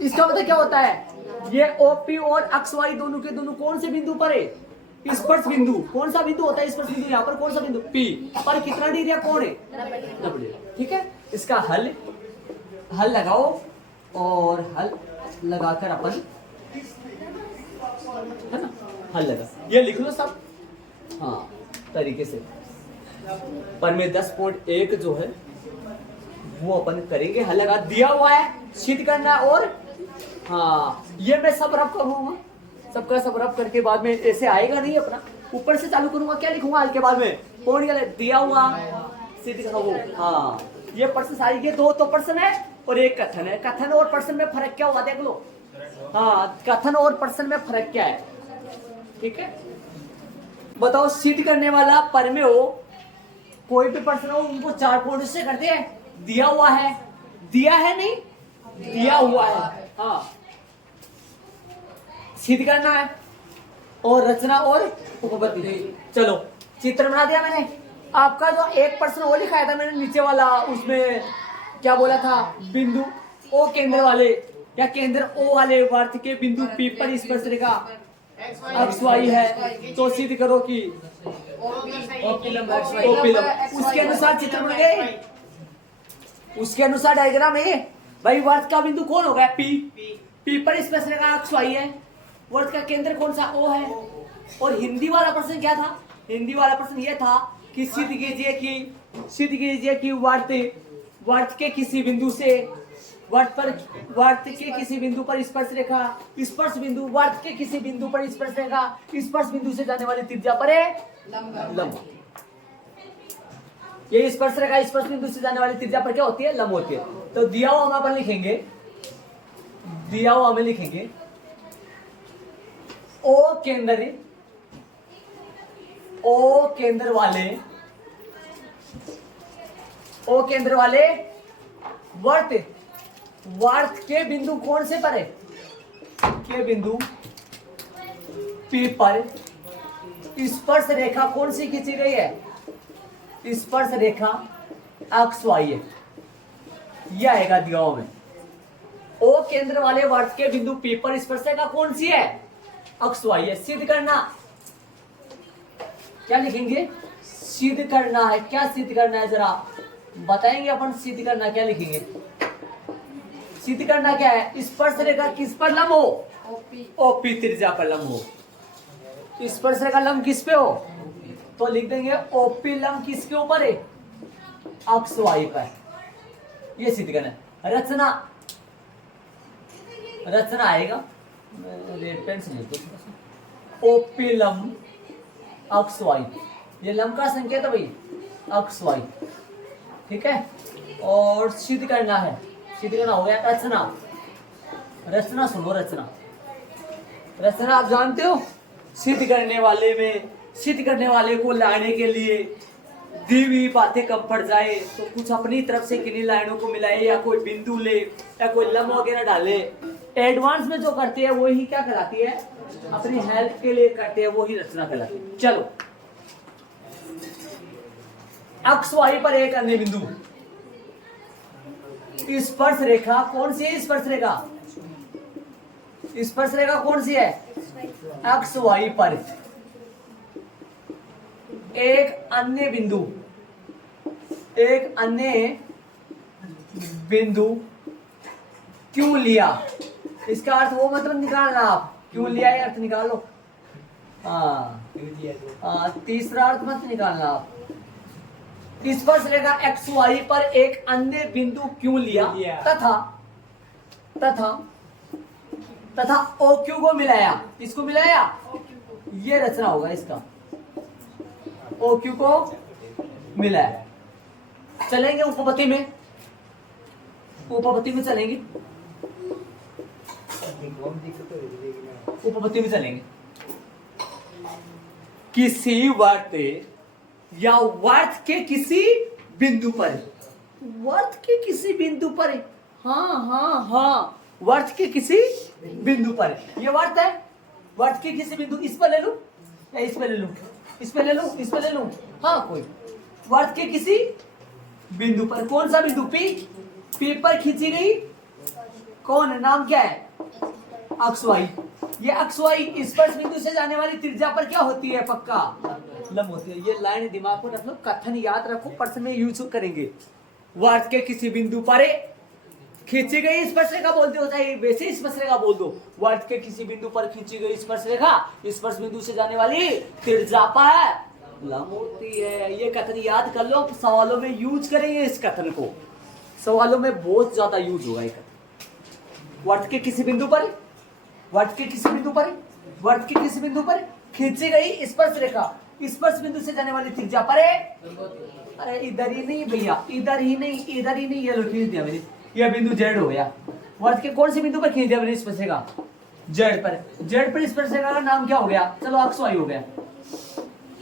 इसका मतलब क्या होता है? ये OP और अक्ष वाई दोनों के दोनों कौन से बिंदु पर है? स्पर्श बिंदु। कौन सा बिंदु होता है स्पर्श बिंदु? यहाँ पर कौन सा बिंदु? P पर कितना डिग्री कोण है? 90 डिग्री। ठीक है, इसका हल लगाओ और हल लगाकर अपन, है ना, हल लगा, ये लिख लो सब। हाँ, तरीके से पर में 10.1 जो है वो अपन करेंगे। हल लगा दिया हुआ है, सिद्ध करना। और हाँ, ये मैं सब रब करूंगा, सबका सब रब करके बाद में ऐसे आएगा नहीं, अपना ऊपर से चालू करूंगा। क्या लिखूंगा हल के बाद में? कौन दिया हुआ, सिद्ध करो। हाँ, ये प्रश्न सारी, ये 2 तो प्रश्न है और 1 कथन है। कथन और प्रश्न में फर्क क्या हुआ देख लो। हाँ, कथन और प्रश्न में फर्क क्या है? ठीक है, बताओ। सिद्ध करने वाला पर में हो, कोई भी प्रश्न हो, उनको 4 पॉइंट से करते हैं। दिया हुआ है, दिया है नहीं, दिया हुआ है। हाँ, सिद्ध करना है और रचना और उपपत्ति। चलो, चित्र बना दिया मैंने। आपका जो एक प्रश्न वो लिखाया था मैंने नीचे वाला, उसमें क्या बोला था, बिंदु ओ केंद्र वाले या केंद्र ओ वाले वर्त के बिंदु पी पर स्पर्श रेखा एक्स वाई है, तो सिद्ध करो कि उसके अनुसार चित्र बन गए। उसके अनुसार डायग्राम है भाई, वर्त का बिंदु कौन होगा, पी, पी पर स्पर्श रेखा एक्स वाई है, वर्त का केंद्र कौन सा, ओ है। और हिंदी वाला प्रश्न क्या था, हिंदी वाला प्रश्न ये था कि सिद्ध कीजिए कि वर्त के किसी बिंदु से वर्त के किसी बिंदु पर स्पर्श रेखा, स्पर्श बिंदु वर्त के किसी बिंदु पर स्पर्श रेखा स्पर्श बिंदु से जाने वाली त्रिज्या पर है लंब। ये स्पर्श रेखा स्पर्श बिंदु से जाने वाली त्रिज्या पर क्या होती है, लंब होती है। तो दिया हुआ हम अपन लिखेंगे, दिया हुआ हमें लिखेंगे ओ केंद्र वाले वर्त के बिंदु कौन से पर है, के बिंदु पी पर स्पर्श रेखा कौन सी खींची गई है, स्पर्श रेखा एक्स वाई है। यह आएगा दिगाओं में, ओ केंद्र वाले वर्त के बिंदु पी पर स्पर्श रेखा कौन सी है, एक्स वाई है। सिद्ध करना, क्या लिखेंगे, सिद्ध करना है। क्या सिद्ध करना है जरा बताएंगे अपन, सिद्ध करना क्या लिखेंगे, सिद्ध करना क्या है, स्पर्श रेखा किस पर लंब हो, ओपी त्रिज्या पर लंब हो। स्पर्श रेखा लंब किस पे हो, तो लिख देंगे ओपी लंब किसके ऊपर है, एक्स वाई पर। ये सिद्ध करना है। रचना आएगा, रेड पेन से लिख दो, ओपी लंब एक्स वाई, ये लंब का संकेत है भाई एक्स वाई, ठीक है। और सिद्ध करना है, सिद्ध करना हो गया। रचना सुनो, रचना आप जानते हो, सिद्ध करने वाले को लाने के लिए दी हुई बातें कम पड़ जाए तो कुछ अपनी तरफ से किन्हीं लाइनों को मिलाए या कोई बिंदु ले या कोई लंब वगैरह डाले। एडवांस में जो करते हैं वही क्या कहलाती है, अपनी हेल्प के लिए करते हैं वही रचना कहलाती है। चलो, एक्स वाई पर एक अन्य बिंदु, स्पर्श रेखा कौन सी है, स्पर्श रेखा कौन सी है, एक्स वाई पर एक अन्य बिंदु क्यों लिया, इसका अर्थ वो मतलब निकालना, आप क्यों लिया ये अर्थ निकालो। तीसरा अर्थ मत निकालना आप। स्पर्श रेखा एक्स वाई पर एक अन्य बिंदु क्यों लिया तथा ओ क्यू को मिलाया, इसको मिलाया, ये रचना होगा इसका, ओ क्यू को मिलाया। चलेंगे उपपत्ति में चलेंगे, उपपत्ति में चलेंगे। किसी वर्त या वर्त के किसी बिंदु पर, वर्त के किसी बिंदु पर, हाँ, वर्त के किसी बिंदु पर, ये वर्त है, वर्त के किसी बिंदु, इस पर ले लूं या इस पर ले लूं, इस पर ले लूं, हाँ कोई, वर्त के किसी बिंदु पर, कौन सा बिंदु, पी पर खींची गई कौन है, नाम क्या है, एक्स वाई। ये एक्स वाई स्पर्श बिंदु से जाने वाली त्रिज्या पर क्या होती है, पक्का लंब होती है। ये लाइन दिमाग को रख लो, कथन याद रखो, प्रश्न में यूज करेंगे। वर्त के किसी बिंदु पर खींची गई स्पर्श रेखा बोलते हो, चाहे वैसे स्पर्श रेखा बोल दो, वर्त के किसी बिंदु पर खींची गई स्पर्श रेखा स्पर्श बिंदु से जाने वाली त्रिज्या पर लंब होती है। ये कथन याद कर लो, सवालों में यूज करेंगे इस कथन को, सवालों में बहुत ज्यादा यूज होगा ये कथन। वर्त के किसी बिंदु पर, वर्त के किसी बिंदु पर खींची गई स्पर्श रेखा स्पर्श बिंदु से जाने वाली त्रिज्या पर अरे इधर ही नहीं भैया, इधर ही नहीं, ये लो खींच दिया मैंने, यह बिंदु जेड हो गया। वर्त के कौन से बिंदु पर खींच दिया मैंने स्पर्श रेखा, जेड पर स्पर्श रेखा का नाम क्या हो गया, चलो एक्स वाई हो गया।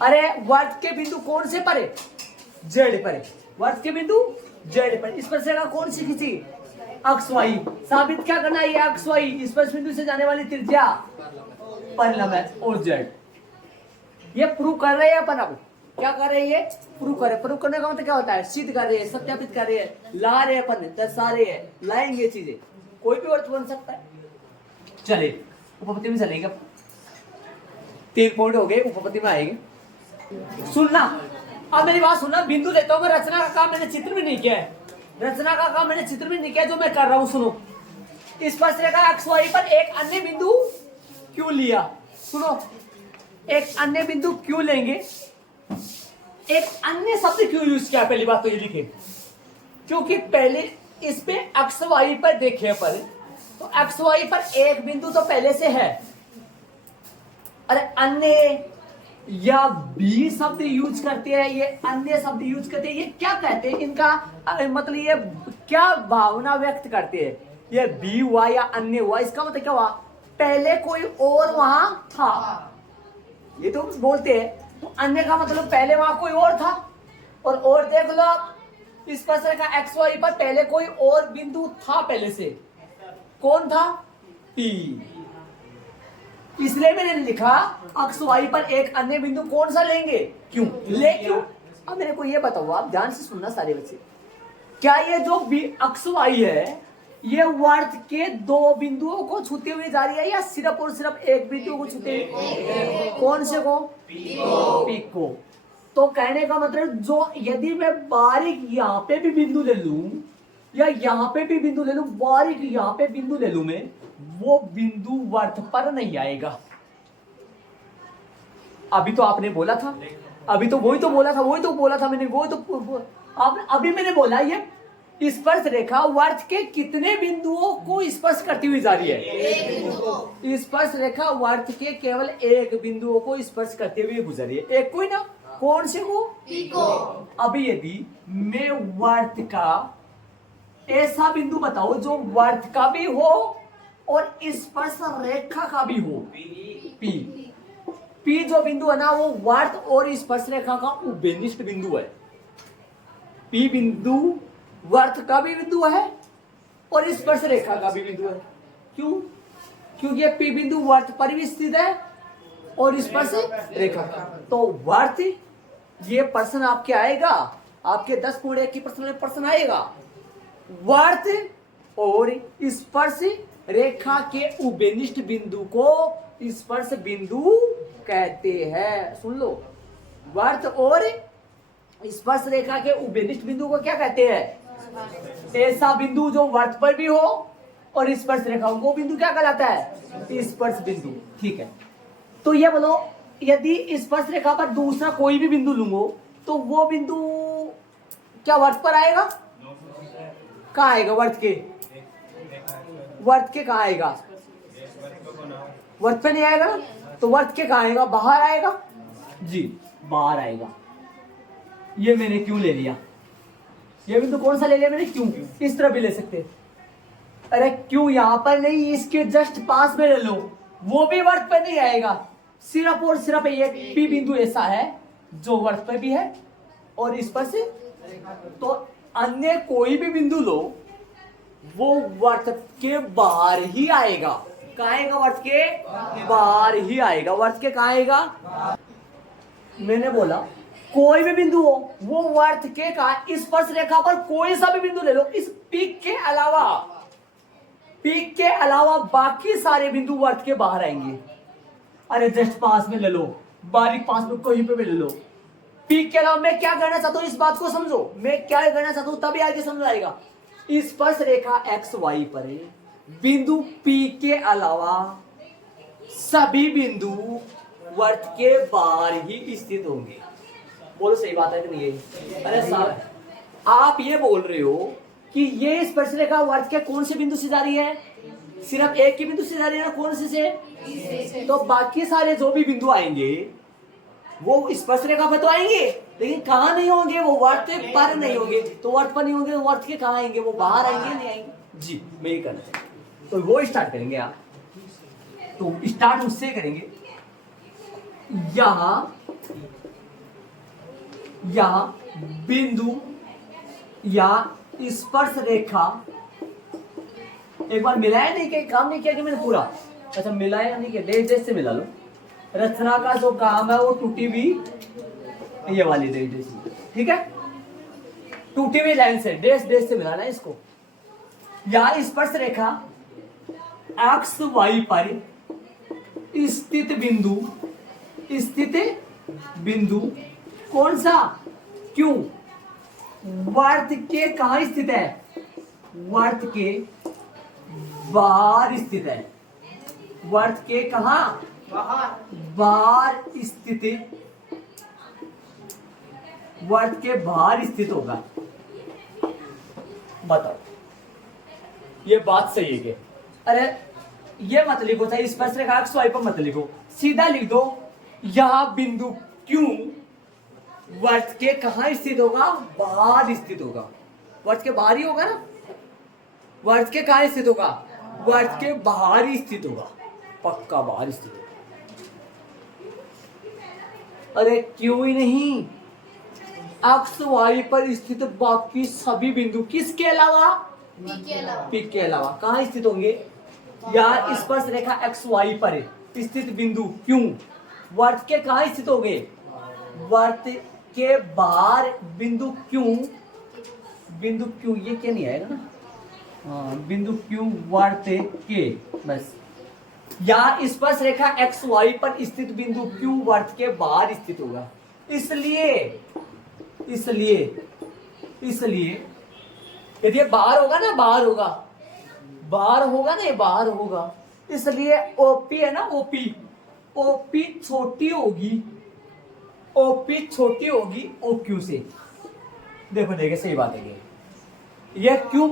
अरे वर्त के बिंदु कौन से पर, जेड पर, वर्त के बिंदु जेड पर स्पर्श रेखा कौन सी खींची, एक्स वाई। साबित क्या करना है, एक्स वाई स्पर्श बिंदु से जाने वाली त्रिज्या पर लंब है और जेड, ये प्रूव कर रहे हैं अपन। अब क्या कर रहे हैं ये? प्रूव कर रहे। प्रूव करने का मतलब क्या होता है? सिद्ध कर रहे हैं, सत्यापित कर रहे हैं, ला रहे हैं, अपन दर्शा रहे हैं, लाएंगे चीजें। कोई भी अर्थ बन सकता है। चले उपपत्ति में चलेंगे। 3 पॉइंट हो गए, उपपत्ति में आएंगे। सुनना, अब मेरी बात सुनना। बिंदु लेता हूं मैं, रचना का काम मैंने चित्र में नहीं किया है। रचना का काम मैंने चित्र में नहीं किया, जो मैं कर रहा हूं सुनो। स्पर्शरेखा एक्स वाई पर एक अन्य बिंदु क्यों लिया? सुनो, एक अन्य बिंदु क्यों लेंगे? एक अन्य शब्द क्यों यूज किया? पहली बात तो ये लिखे, क्योंकि पहले इस पे एक्स वाई पर देखे पर, तो एक्स वाई पर एक बिंदु तो पहले से है। अरे अन्य या बी शब्द यूज करते हैं, ये अन्य शब्द यूज करते हैं, ये क्या कहते हैं? इनका मतलब ये क्या भावना व्यक्त करते हैं? ये बी हुआ या अन्य हुआ, इसका मतलब क्या हुआ? पहले कोई और वहां था, ये तो बोलते हैं। तो अन्य का मतलब पहले वहां कोई और था। और देख लो आप, स्पर्शरेखा एक्स वाई पर पहले कोई और बिंदु था पहले से। कौन था? पी। इसलिए मैंने लिखा एक्स वाई पर एक अन्य बिंदु कौन सा लेंगे? क्यों ले? क्यों? अब मेरे को ये बताओ, आप ध्यान से सुनना सारे बच्चे। क्या ये जो एक्स वाई है, ये वर्त के 2 बिंदुओं को छूते हुए जा रही है, या सिर्फ और सिर्फ एक बिंदु को छूते हुए? कौन से को? पी को। तो कहने का मतलब, जो यदि मैं बारीक यहाँ पे भी बिंदु ले लूं या यहाँ पे भी बिंदु ले लूं, बारीक यहाँ पे बिंदु ले लूं मैं, वो बिंदु वर्त पर नहीं आएगा। अभी तो आपने बोला था, अभी तो वही तो बोला था मैंने, अभी मैंने बोला ये स्पर्श रेखा वर्त के कितने बिंदुओं को स्पर्श करती हुई जा रही है? स्पर्श रेखा वर्त के केवल एक बिंदुओं को स्पर्श करते हुए गुजर रही है। एक कोई ना, कौन से को? अभी यदि मैं वर्त का ऐसा बिंदु बताओ जो वर्त का भी हो और स्पर्श रेखा का भी हो, पी जो बिंदु है ना, वो वर्त और स्पर्श रेखा का उभयनिष्ठ बिंदु है। पी बिंदु वर्त का भी बिंदु है और स्पर्श रेखा का भी बिंदु है। क्यों? क्योंकि ये पी बिंदु वर्त पर भी स्थित है और स्पर्श रेखा का। तो वर्त, ये प्रश्न आपके आएगा, आपके 10.1 की प्रश्न आएगा। वर्त और स्पर्श रेखा के उभयनिष्ठ बिंदु को स्पर्श बिंदु कहते हैं। सुन लो, वर्त और स्पर्श रेखा के उभयनिष्ठ बिंदु को क्या कहते हैं? ऐसा बिंदु जो वर्त पर भी हो और स्पर्श रेखा, वो बिंदु क्या कहलाता है? स्पर्श बिंदु। ठीक है, तो ये बोलो, यदि स्पर्श रेखा पर दूसरा कोई भी बिंदु लूंगा, तो वो बिंदु क्या वर्त पर आएगा? कहाँ आएगा? वर्त के कहाँ आएगा? वर्त पे नहीं आएगा, तो वर्त के कहाँ आएगा? बाहर आएगा जी, बाहर आएगा। ये मैंने क्यों ले लिया? ये बिंदु कौन सा ले लिया मैंने? क्यों? इस तरह भी ले सकते। अरे क्यों यहाँ पर नहीं, इसके जस्ट पास में ले लो, वो भी वर्त पर नहीं आएगा। सिर्फ और सिर्फ एक पी बिंदु ऐसा है जो वर्त पर भी है और स्पर्श। तो अन्य कोई भी बिंदु लो, वो वर्त के बाहर ही आएगा। कहाँ आएगा? वर्त के बाहर ही आएगा। वर्त के कहाँ आएगा? मैंने बोला कोई भी बिंदु हो, वो वर्त के का स्पर्श रेखा पर कोई सा भी बिंदु ले लो, इस पीक के अलावा बाकी सारे बिंदु वर्त के बाहर आएंगे। अरे जस्ट पास में ले लो, बारीक पास में कहीं पे भी ले लो। पीक के अलावा मैं क्या कहना चाहता हूं, इस बात को समझो, मैं क्या कहना चाहता हूं, तभी आगे समझ आएगा। स्पर्श रेखा एक्स वाई पर बिंदु पी के अलावा सभी बिंदु वर्त के बाहर ही स्थित होंगे। बोलो सही बात है कि नहीं है? अरे साहब, आप ये बोल रहे हो कि ये स्पर्श रेखा वर्त के कौन से बिंदु से जा रही है? सिर्फ एक ही बिंदु से जा रही है ना? कौन से? तो बाकी सारे जो भी बिंदु आएंगे वो स्पर्श रेखा पर तो आएंगे, लेकिन कहाँ नहीं होंगे? वो वर्त पर नहीं होंगे। तो वर्त पर नहीं होंगे, तो वर्त के कहाँ आएंगे? वो बाहर आएंगे, नहीं आएंगे? जी, मैं ये करना चाहता हूं। तो वो स्टार्ट करेंगे आप, तो स्टार्ट उससे करेंगे। यहां बिंदु या स्पर्श रेखा एक बार मिलाया नहीं, कि काम नहीं किया कि मैंने पूरा? अच्छा, मिलाया नहीं किया, जैसे मिला लो। रचना का जो काम है वो टूटी हुई ये वाली डैश, ठीक है। टूटी हुई लाइन से डैश डैश से मिलाना है इसको। या स्पर्श रेखा एक्स वाई पर स्थित बिंदु कौन सा, क्यों, वर्त के कहां स्थित है, वर्त के बाहर स्थित है, वर्त के कहां बाहर स्थित, वर्त के बाहर स्थित होगा। बताओ ये बात सही है कि, अरे ये मत लिखो, सही स्पर्श रेखा एक्स वाई पर मत लिखो, सीधा लिख दो यह बिंदु क्यों वर्त के कहां स्थित होगा, बाहर स्थित होगा। वर्त के बाहर ही होगा ना, वर्त के कहां स्थित होगा, वर्त के बाहर ही स्थित होगा, पक्का बाहर स्थित होगा। अरे क्यों ही नहीं, एक्स वाई पर स्थित बाकी सभी बिंदु किसके अलावा, पी के अलावा कहां स्थित होंगे। या स्पर्श रेखा एक्स वाई पर स्थित बिंदु क्यों वर्त के कहां स्थित होंगे, वर्त के बाहर बिंदु क्यों, ये क्या नहीं आएगा ना, हाँ बिंदु क्यों वर्त के, बस। या स्पर्श रेखा एक्स वाई पर स्थित बिंदु क्यों वर्त के बाहर स्थित होगा। इसलिए यदि ये बाहर होगा ना, बाहर होगा ना, ये बाहर होगा, इसलिए ओपी है ना, ओपी छोटी होगी ओक्यू से। देखो सही बात है, ये क्यू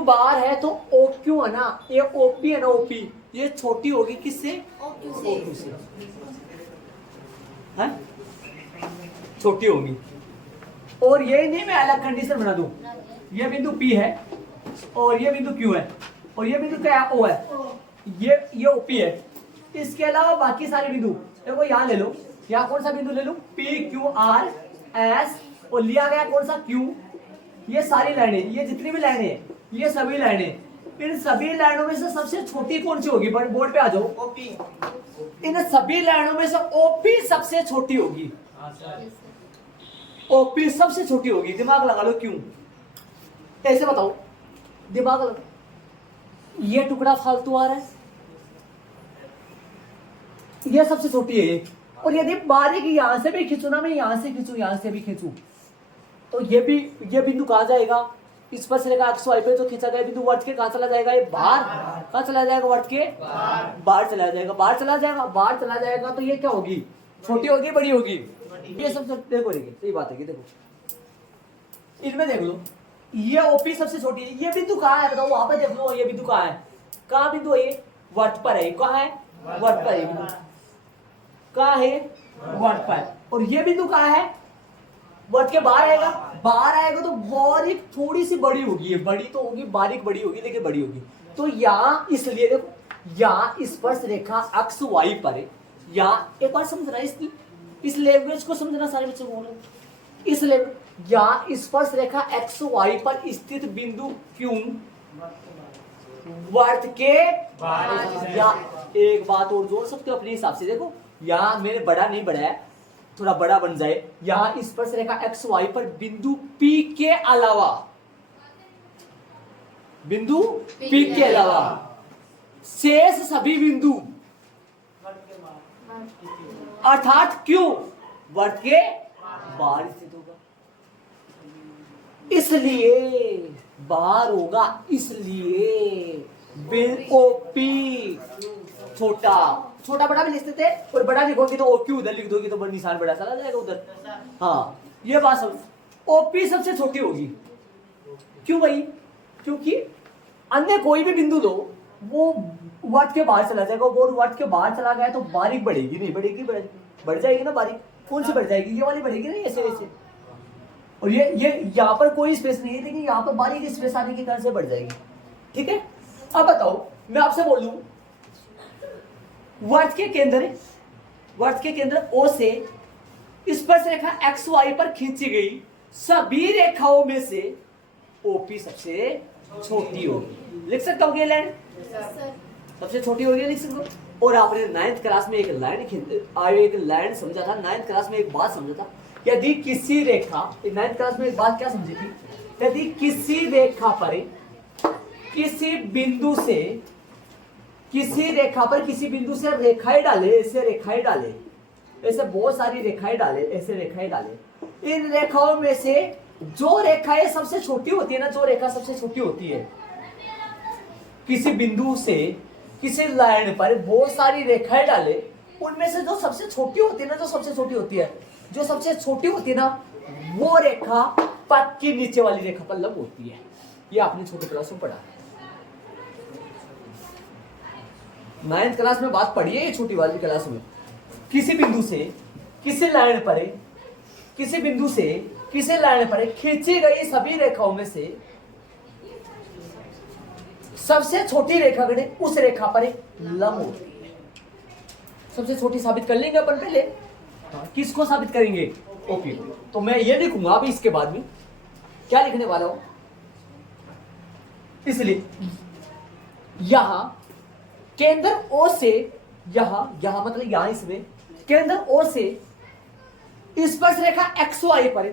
बाहर है तो ओ क्यू है ना, ये ओपी है ना, ओपी ये छोटी होगी किससे, ओक्यू से, है छोटी होगी। और ये नहीं मैं अलग कंडीशन बना दूं, ये बिंदु पी है और ये बिंदु क्यू है और ये बिंदु क्या ओ है, ये ओपी है। इसके अलावा बाकी सारे बिंदु देखो, यहाँ ले लो, यहाँ कौन सा बिंदु ले लूं, पी क्यू आर एस, और लिया गया कौन सा क्यू। ये सारी लाइनें, ये जितनी भी लाइनें हैं, ये सभी लाइनें, इन सभी लाइनों में से सबसे छोटी कौन सी होगी, बोर्ड पे आ जाओ, ओपी। इन सभी लाइनों में से ओपी सबसे छोटी होगी, ओपी सबसे छोटी होगी। दिमाग लगा लो क्यों, कैसे बताओ, दिमाग लगा। ये टुकड़ा फालतू आ रहा है, ये सबसे छोटी है ये, और यदि बारीक यहां से भी खींचू ना, मैं यहां से खींचू, यहां से भी खींचू, तो ये बिंदु कहां जाएगा, इस पर से लेकर एक्स वाई पे तो खींचा गया बिंदु वर्त के कहां चला जाएगा, ये बाहर, कहां चला जाएगा, वर्त के बाहर चला जाएगा, तो ये क्या होगी, छोटी होगी बड़ी होगी, ये सब देखो, सही बात है कि देखो इनमें देख लो, ये ओपी सबसे छोटी है, ये बिंदु कहां है बताओ, वहां पे देख लो, ये बिंदु कहां है, कहां बिंदु है, ये वर्त पर है, कहां है, वर्त पर है, बिंदु कहां है, वर्त पर, और ये बिंदु कहां है, वर्त के बाहर आएगा तो बारीक थोड़ी सी बड़ी होगी, ये बड़ी तो होगी, बारीक बड़ी होगी, लेकिन बड़ी होगी। तो यहाँ इसलिए देखो, यहाँ स्पर्श रेखा एक्स वाई पर, यहाँ एक बार समझना इस लैंग्वेज को समझना सारे बच्चों को, इसलिए यहाँ स्पर्श रेखा एक्स वाई पर स्थित बिंदु क्यों वर्त के, या एक बात और जोड़ सकते हो अपने हिसाब से, देखो यहाँ मैंने बड़ा नहीं बढ़ाया, थोड़ा बड़ा बन जाए, यहाँ स्पर्श रेखा एक्स वाई पर बिंदु पी के अलावा, शेष सभी बिंदु अर्थात क्यों वर्त के बाहर स्थित होगा, इसलिए बाहर होगा, इसलिए ओपी छोटा बड़ा भी लिखते थे, और बड़ा लिखोगे तो ओक्यू उधर लिख दोगे तो निशान बड़ा चला जाएगा उधर। हाँ ये बात समझ, ओपी सबसे छोटी होगी, क्यों भाई, क्योंकि अन्य कोई भी बिंदु दो वो वर्त के बाहर चला जाएगा, वो वर्त के बाहर चला गया तो बारीक बढ़ेगी नहीं, बढ़ जाएगी ना बारीक, कौन सी बढ़ जाएगी, ये वाली बढ़ेगी ना, ऐसे और ये यहाँ पर कोई स्पेस नहीं है, लेकिन यहाँ पर बारीक स्पेस आने की कारण से बढ़ जाएगी, ठीक है। अब बताओ मैं आपसे बोल दूं, वर्त के केंद्र O से स्पर्श रेखा एक्स वाई पर खींची गई सभी रेखाओं में से OP सबसे छोटी होगी, लिख सकता हूँ ये लाइन सबसे छोटी होगी, लिख सकता हूँ। और आपने 9th क्लास में एक लाइन समझा था, 9th क्लास में एक बात समझा था, यदि किसी रेखा, 9th क्लास में एक बात क्या समझी थी, यदि किसी रेखा पर किसी बिंदु से रेखाएं डाले, ऐसे बहुत सारी रेखाएं डाले, इन रेखाओं में से जो रेखाएं सबसे छोटी होती है ना, जो रेखा सबसे छोटी होती है, किसी बिंदु से किसी लाइन पर बहुत सारी रेखाएं डाले, उनमें से जो सबसे छोटी होती है ना, वो रेखा पथ की नीचे वाली रेखा पर लंब होती है। ये आपने छोटे क्लास में पढ़ा है, 9th क्लास में बात पढ़ी है ये छोटी वाली क्लास में। किसी बिंदु से किसी लाइन पर खींची गई सभी रेखाओं में से सबसे छोटी रेखा उस रेखा पर लंब होती है। सबसे छोटी साबित कर लेंगे अपन पहले। किसको साबित करेंगे? ओके, तो मैं ये लिखूंगा अभी, इसके बाद में क्या लिखने वाला हूं, इसलिए यहां केंद्र ओ से, यहां मतलब यहां इसमें केंद्र ओ से स्पर्श रेखा XY पर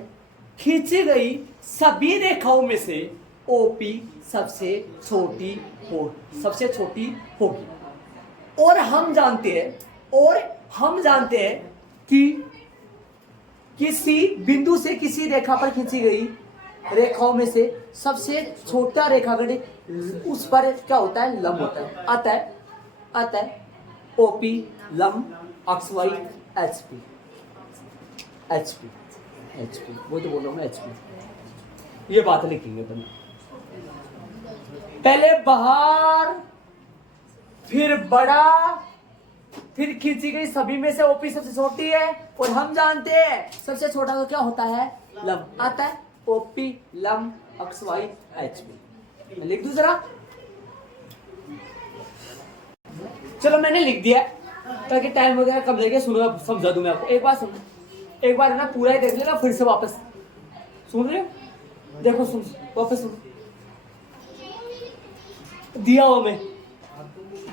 खींची गई सभी रेखाओं में से OP सबसे छोटी होगी। और हम जानते हैं कि किसी बिंदु से किसी रेखा पर खींची गई रेखाओं में से सबसे छोटा रेखाखंड उस पर क्या होता है? लंब होता है। अतः OP लंब XY HP वो तो बोल रहा हूं मैं, HP। ये बात लिखेंगे अपन, पहले बाहर, फिर बड़ा, फिर खींची गई सभी में से OP सबसे छोटी है, और हम जानते हैं सबसे छोटा तो क्या होता है? लंब। आता है OP लंब XY HP। मैं लिख दूं जरा, चलो मैंने लिख दिया ताकि टाइम वगैरह कम लगेगा। सुनो, समझा दूं मैं आपको। एक बार है ना, पूरा ही देख लेना, फिर से वापस सुन रहे हो? देखो, सुन, वापस सुन। दिया हुआ में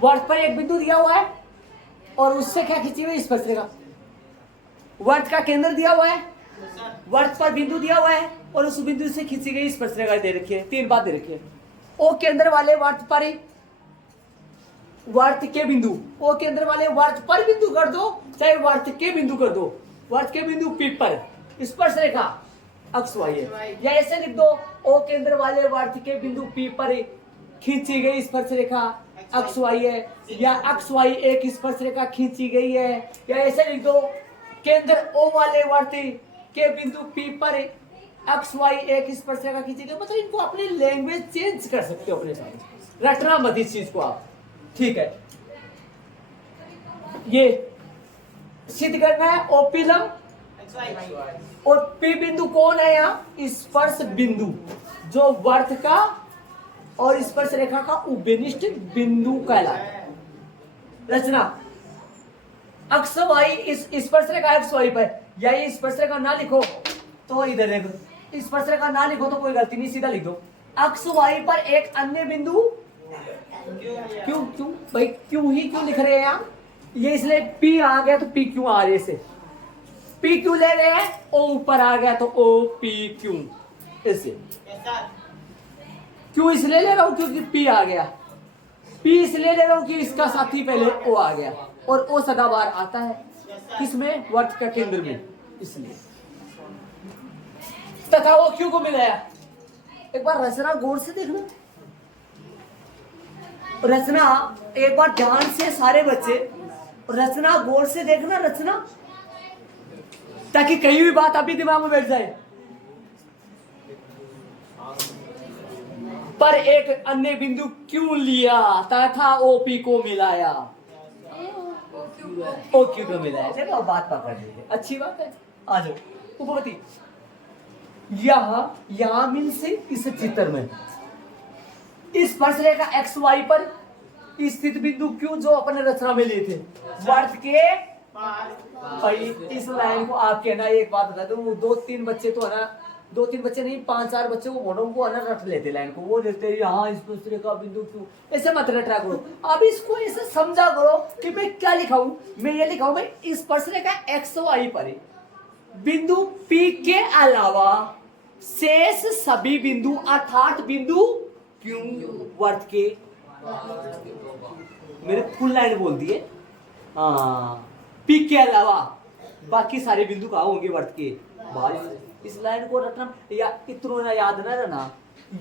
वर्त पर एक बिंदु दिया हुआ है और उससे क्या खींची हुई? स्पर्श रेखा। वर्त का केंद्र दिया हुआ है, वर्त पर बिंदु दिया हुआ है और उस बिंदु से खींची गई स्पर्श रेखा दे रखी है। 3 बात दे रखी है। ओ केंद्र वाले वर्त पर, वर्त के बिंदु, ओ केंद्र वाले वर्त पर बिंदु कर दो, चाहे वर्त के बिंदु कर दो, वर्त के बिंदु P पर स्पर्श रेखा XY है। या ऐसे लिख दो, ओ केंद्र वाले वर्त के बिंदु P पर खींची गई स्पर्श रेखा XY है, या XY एक स्पर्श रेखा खींची गई है। या ऐसे लिख दो, केंद्र O वाले वर्त के बिंदु P पर XY एक स्पर्श रेखा खींची गई। मतलब इनको अपनी लैंग्वेज चेंज कर सकते हो अपने साथ, रटना मत इस चीज को आप, ठीक है? ये सिद्ध करना है OP लंब, और P बिंदु कौन है यहाँ? स्पर्श बिंदु, जो वर्त का और स्पर्श रेखा का उभयनिष्ठ बिंदु कहलाता है। रचना XY, इस स्पर्श रेखा XY पर, या ये स्पर्श रेखा ना लिखो तो इधर देखो, स्पर्श रेखा ना लिखो तो कोई गलती नहीं, सीधा लिख दो XY पर एक अन्य बिंदु। क्यों भाई, क्यों लिख रहे हैं यहाँ? ये इसलिए P आ गया तो P क्यों आ रहे से, P क्यों ले रहे हैं? O ऊपर आ गया तो OP क्यों, ऐसे। क्यों इसलिए ले रहा हूं क्योंकि P आ गया, P इसलिए ले रहा हूं कि इसका साथी पहले O आ गया, और O सदाबहार आता है किसमें? वर्त का केंद्र में, इसलिए। तथा वो क्यों को मिलाया? एक बार रचना गौर से देखना, रचना एक बार ध्यान से, सारे बच्चे रचना गौर से देखना, रचना, ताकि कहीं भी बात अभी दिमाग में बैठ जाए। पर एक अन्य बिंदु क्यों लिया तथा OP को मिलाया? O क्यों को मिलाया? चलो अब बात पकड़ लीजिए, अच्छी बात है। आ जाओ उपपत्ति। यहां मीन से इस चित्र में स्पर्श रेखा XY पर स्थित बिंदु क्यों, जो अपने रचना में लिए थे, वर्त के भाई। इस लाइन को आप कहना, एक बात बता दूं, 2-3 बच्चे तो है ना 2-3 बच्चे नहीं, 5-4 बच्चे को बोलो, वो अलग रट लेते लाइन को, वो देते यहाँ इस दूसरे का बिंदु क्यों, ऐसे मत रटा करो। अब इसको ऐसे समझा करो कि मैं क्या लिखा हूं, मैं ये लिखा हूं भाई इस स्पर्शरेखा एक्स वाई पर बिंदु P के अलावा शेष सभी बिंदु अर्थात बिंदु क्यों वर्त के, मेरे फुल लाइन बोल दिए, P के अलावा बाकी सारे बिंदु कहाँ होंगे वर्त के बाहर। इस लाइन को रखना या इतना याद ना रहना,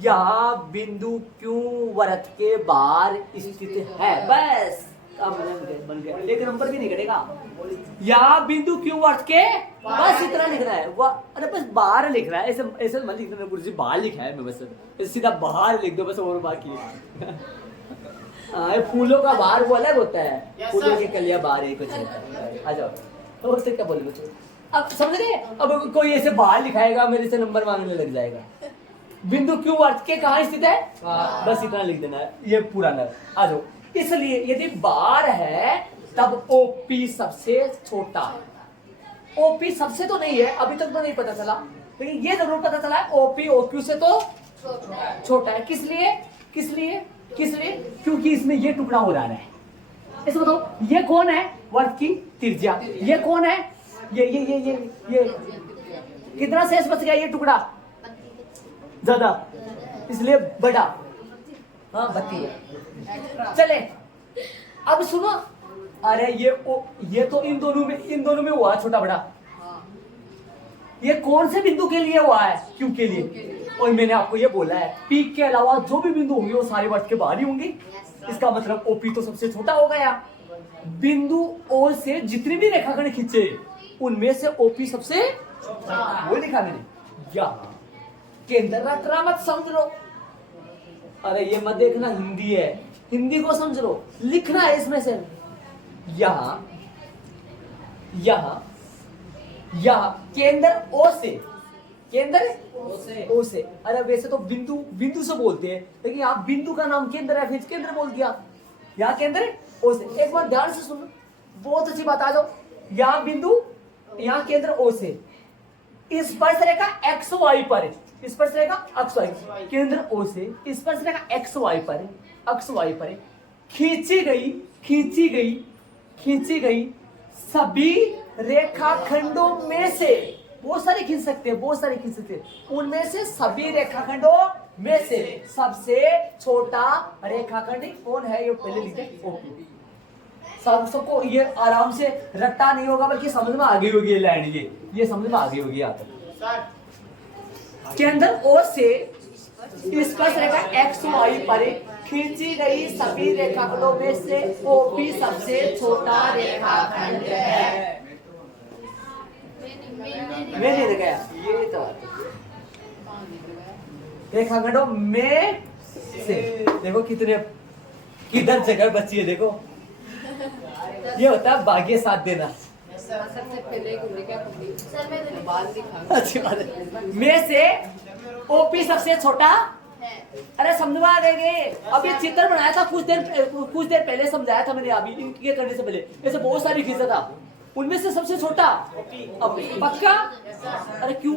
यहाँ बिंदु क्यों वर्त के बाहर स्थित है, बस बन गया, एक नंबर भी नहीं कटेगा। यहाँ बिंदु क्यों वर्त के बस इतना लिखना है, अरे बस बाहर लिख रहा है, ऐसे ऐसे मत लिखना गुरुजी, बाहर लिखा है मैं बस सीधा बाहर लिख दो बस, और बाकी फूलों का बाहर वो अलग होता है, फूलों की कलियां बाहर एक कुछ आ जाओ तो उससे क्या बोले बच्चों, अब समझ रहे, अब कोई ऐसे बाहर लिखाएगा मेरे से नंबर मांगने लग जाएगा। बिंदु क्यों अर्थ के कहाँ स्थित है, बस इतना लिख देना है, ये पूरा न आ जाओ। इसलिए यदि बार है तब ओपी सबसे छोटा है, ओपी सबसे तो नहीं है, अभी तक तो नहीं पता चला, लेकिन ये जरूर पता चला है ओपी ओक्यू से तो छोटा है। किस लिए किस लिए किस लिए, क्योंकि इसमें ये टुकड़ा हो रहा है, इसको बताओ ये कौन है वर्त की त्रिज्या, ये कौन है, ये कितना शेष बच गया, ये टुकड़ा ज्यादा इसलिए बड़ा, हाँ 32। चले अब सुनो, अरे ये तो इन दोनों में हुआ छोटा बड़ा, ये कौन से बिंदु के लिए हुआ है, क्यों के लिए, और मैंने आपको ये बोला है P के अलावा जो भी बिंदु होंगे वो सारे वर्त के बाहर ही होंगे, इसका मतलब OP तो सबसे छोटा हो गया। बिंदु O से जितने भी रेखाखंड खींचे उनमें से OP सबसे वो लिखा मैंने, यहाँ केंद्र रखना मत समझ लो, अरे ये मत देखना हिंदी है, हिंदी को समझ लो, लिखना है इसमें से यहाँ केंद्र O से, केंद्र O से, अरे वैसे तो बिंदु से बोलते हैं, लेकिन आप बिंदु का नाम केंद्र है फिर केंद्र बोल दिया, यहाँ केंद्र O से। एक बार ध्यान से सुनो, बहुत अच्छी बात, आ जाओ, यहाँ बिंदु, यहाँ केंद्र O से, इस स्पर्शरेखा एक्स वाई पर, स्पर्शरेखा एक्स वाई, केंद्र O से स्पर्शरेखा एक्स वाई पर खींची गई सभी रेखाखंडों में से, बहुत सारे खींच सकते हैं, उनमें से सभी रेखाखंडों में से सबसे छोटा रेखाखंड कौन है, ये पहले लिखते ओपी। सबको ये आराम से रट्टा नहीं होगा, बल्कि समझ में आ गई होगी ये लाइन, ये समझ में आ गई होगी यहाँ तक। केंद्र O से स्पर्शरेखा एक्स वाई पर खींची गई सभी रेखाखंडों में से ओपी सबसे छोटा रेखाखंड है। मैं नहीं गया, ये तो रेखाखंडों में से, देखो किधर जगह बची है, देखो ये होता है भाग्य साथ देना, सबसे पहले अच्छी बात है, में से ओपी सबसे छोटा, अरे समझवा देंगे, अभी चित्र बनाया था कुछ देर पहले समझाया था मैंने, अभी ये करने से पहले ऐसे बहुत सारी खींचा था, उनमें से सबसे छोटा पक्का, अरे क्यों,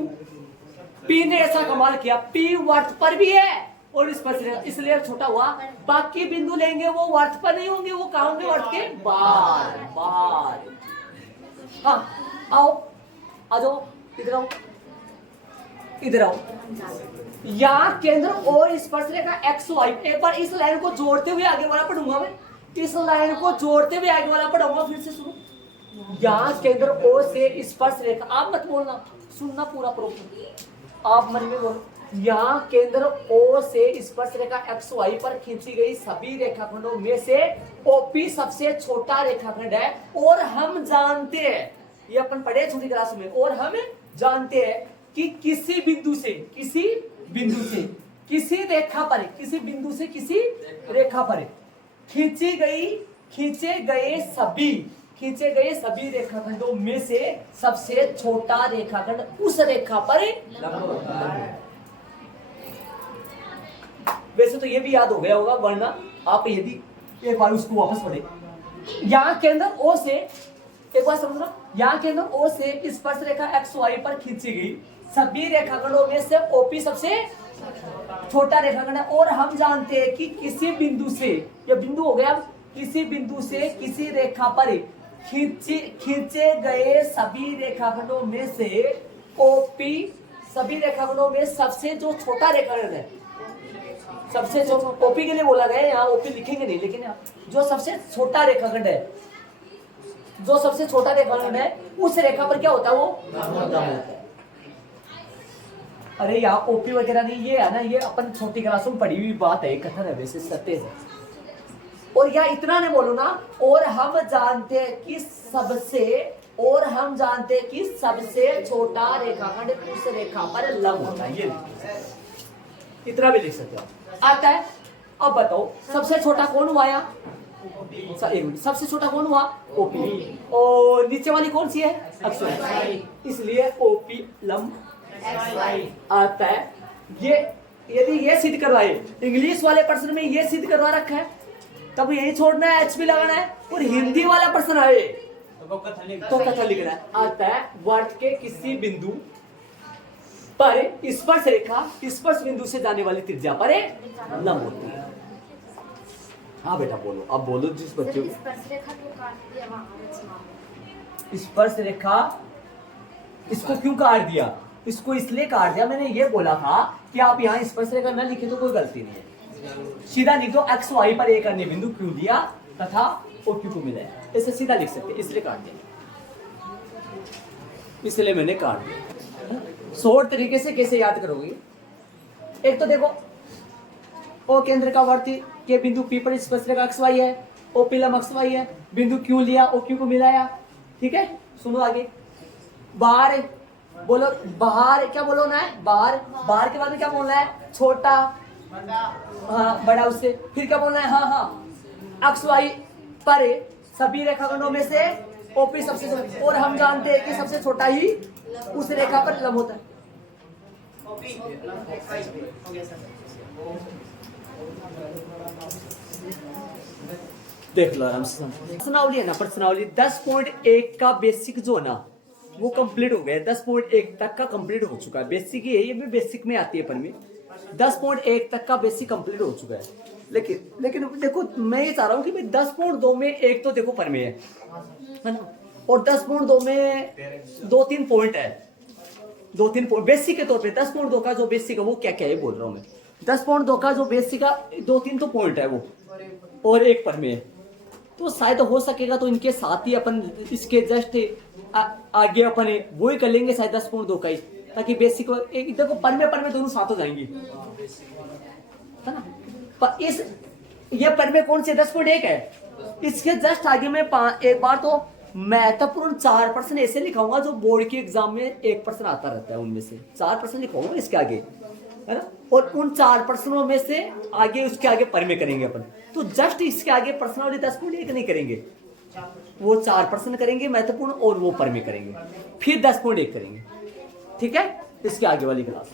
P ने ऐसा कमाल किया, P वर्त पर भी है और इस पर इसलिए छोटा हुआ, बाकी बिंदु लेंगे वो वर्त पर नहीं होंगे, वो कहाँ होंगे, वर्त के बाहर। हाँ आओ, आ जाओ, इधर आओ, यहाँ केंद्र और स्पर्शरेखा एक्स वाई, एक बार इस लाइन को जोड़ते हुए आगे वाला पढ़ूंगा मैं, इस लाइन को जोड़ते हुए आगे वाला पढ़ूंगा, फिर से सुनो, यहाँ केंद्र O से स्पर्शरेखा, आप मत बोलना, सुनना पूरा प्रॉपर, आप मन में बोलो, यहाँ केंद्र O से स्पर्शरेखा एक्स वाई पर खींची गई सभी रेखाखंडों में से OP सबसे छोटा रेखाखंड है, और हम जानते हैं, ये अपन पढ़े छोटी क्लास में, और हम जानते हैं कि किसी बिंदु से किसी रेखा पर, किसी बिंदु से किसी रेखा पर खींचे गए सभी रेखाखंडों में से सबसे छोटा रेखाखंड उस रेखा पर वैसे तो ये भी याद हो गया होगा, वरना आप यदि एक बार उसको वापस पढ़े, यहाँ केंद्र O से, एक बार समझना, यहाँ केंद्र O से स्पर्शरेखा एक्स वाई पर खींची गई सभी रेखाखंडों में से ओपी सबसे छोटा रेखाखंड है। और हम जानते हैं कि किसी बिंदु से, ये बिंदु हो गया, किसी बिंदु से किसी रेखा पर खींचे गए सभी रेखाखंडों में से ओपी, सभी रेखाखंडों में सबसे जो छोटा रेखाखंड है, सबसे जो ओपी के लिए बोला गया है, यहाँ ओपी लिखेंगे नहीं, लेकिन जो सबसे छोटा रेखाखंड है, जो सबसे छोटा रेखाखंड है उस रेखा पर क्या होता है, वो लंब होता है। अरे यहाँ ओपी वगैरह नहीं, ये है ना, ये अपन छोटी क्लासों में पढ़ी हुई बात है, कथन है, वैसे सत्य है। और यहाँ इतना नहीं बोलो ना, और हम जानते हैं कि सबसे छोटा रेखाखंड उस रेखा पर लंब होता है, ये इतना भी लिख सकते हो, आता है। अब बताओ सबसे छोटा कौन हुआ यहाँ, एक मिनट, सबसे छोटा कौन हुआ, ओपी, और नीचे वाली कौन सी है, अक्षर, इसलिए ओपी लंब आता है। ये यदि ये सिद्ध करवाए, इंग्लिश वाले प्रश्न में ये सिद्ध करवा रखा है, तब यही छोड़ना है, एच भी लगाना है। और हिंदी वाला प्रश्न आए तो कथन लिखना है, आता है वर्त के किसी बिंदु पर स्पर्श रेखा स्पर्श बिंदु से जाने वाली त्रिज्या पर लंब होती है। हाँ बेटा बोलो, अब बोलो जिस बच्चे को। स्पर्श रेखा इसको क्यों काट दिया, इसको इसलिए काट दिया, मैंने ये बोला था कि आप यहाँ स्पर्श रेखा न लिखे तो कोई गलती नहीं है, सीधा लिख दो एक्स वाई पर एक अन्य बिंदु क्यों दिया तथा ओ क्यू को मिला है, ऐसे सीधा लिख सकते, इसलिए काट दिया, इसलिए मैंने काट दिया। शॉर्ट तरीके से कैसे याद करोगे, एक तो देखो ओ केंद्र का वर्त के बिंदु पी पर स्पर्श रेखा एक्स वाई है, ओ पी लंब एक्स वाई है, बिंदु क्यों लिया, ओ क्यू को मिलाया, ठीक है। सुनो आगे, बाहर बोलो, बाहर क्या बोलो ना है, बाहर, बाहर के बाद में क्या बोलना है, छोटा, हाँ बड़ा उससे, फिर क्या बोलना है, हाँ एक्स वाई पर सभी रेखाखंडों में से ओपी सबसे छोटा, और हम जानते हैं कि सबसे छोटा ही उस रेखा पर लंब होता है। देख लो आराम से, प्रश्नावली है ना, प्रश्नावली 10.1 का बेसिक जो है ना वो कंप्लीट हो गया, 10.1 तक का कंप्लीट हो चुका है, बेसिक ही है, ये भी बेसिक में आती है पर में 10.1 तक का बेसिक कंप्लीट हो चुका है। लेकिन देखो मैं ये चाह रहा हूँ कि भाई 10.2 में एक तो देखो पर में है ना, और 10.2 में 2-3 पॉइंट है, 2-3 पॉइंट बेसिक के तौर पे 10.2 का जो बेसिक है वो क्या क्या है बोल रहा हूँ मैं, 10.2 का जो बेसिक का 2-3 तो पॉइंट है वो, और एक पर में है, तो शायद हो सकेगा तो इनके साथ ही अपन इसके जस्ट आगे अपन वो ही कर लेंगे शायद 10.2 का ही, ताकि बेसिक एक देखो पर में दोनों साथ हो जाएंगे, है ना। पर इस ये पर में कौन से 10.1 है, इसके जस्ट आगे में एक बार तो महत्वपूर्ण 4 प्रश्न ऐसे लिखाऊंगा जो बोर्ड के एग्जाम में 1 प्रश्न आता रहता है, उनमें से 4 प्रश्न लिखाऊंगा इसके आगे, है ना, और उन 4 प्रश्नों में से आगे उसके आगे पर में करेंगे अपन, तो जस्ट इसके आगे प्रश्नावली 10.1 नहीं करेंगे, वो 4 प्रश्न करेंगे महत्वपूर्ण और वो पर में करेंगे, फिर 10.1 करेंगे, ठीक है, इसके आगे वाली क्लास।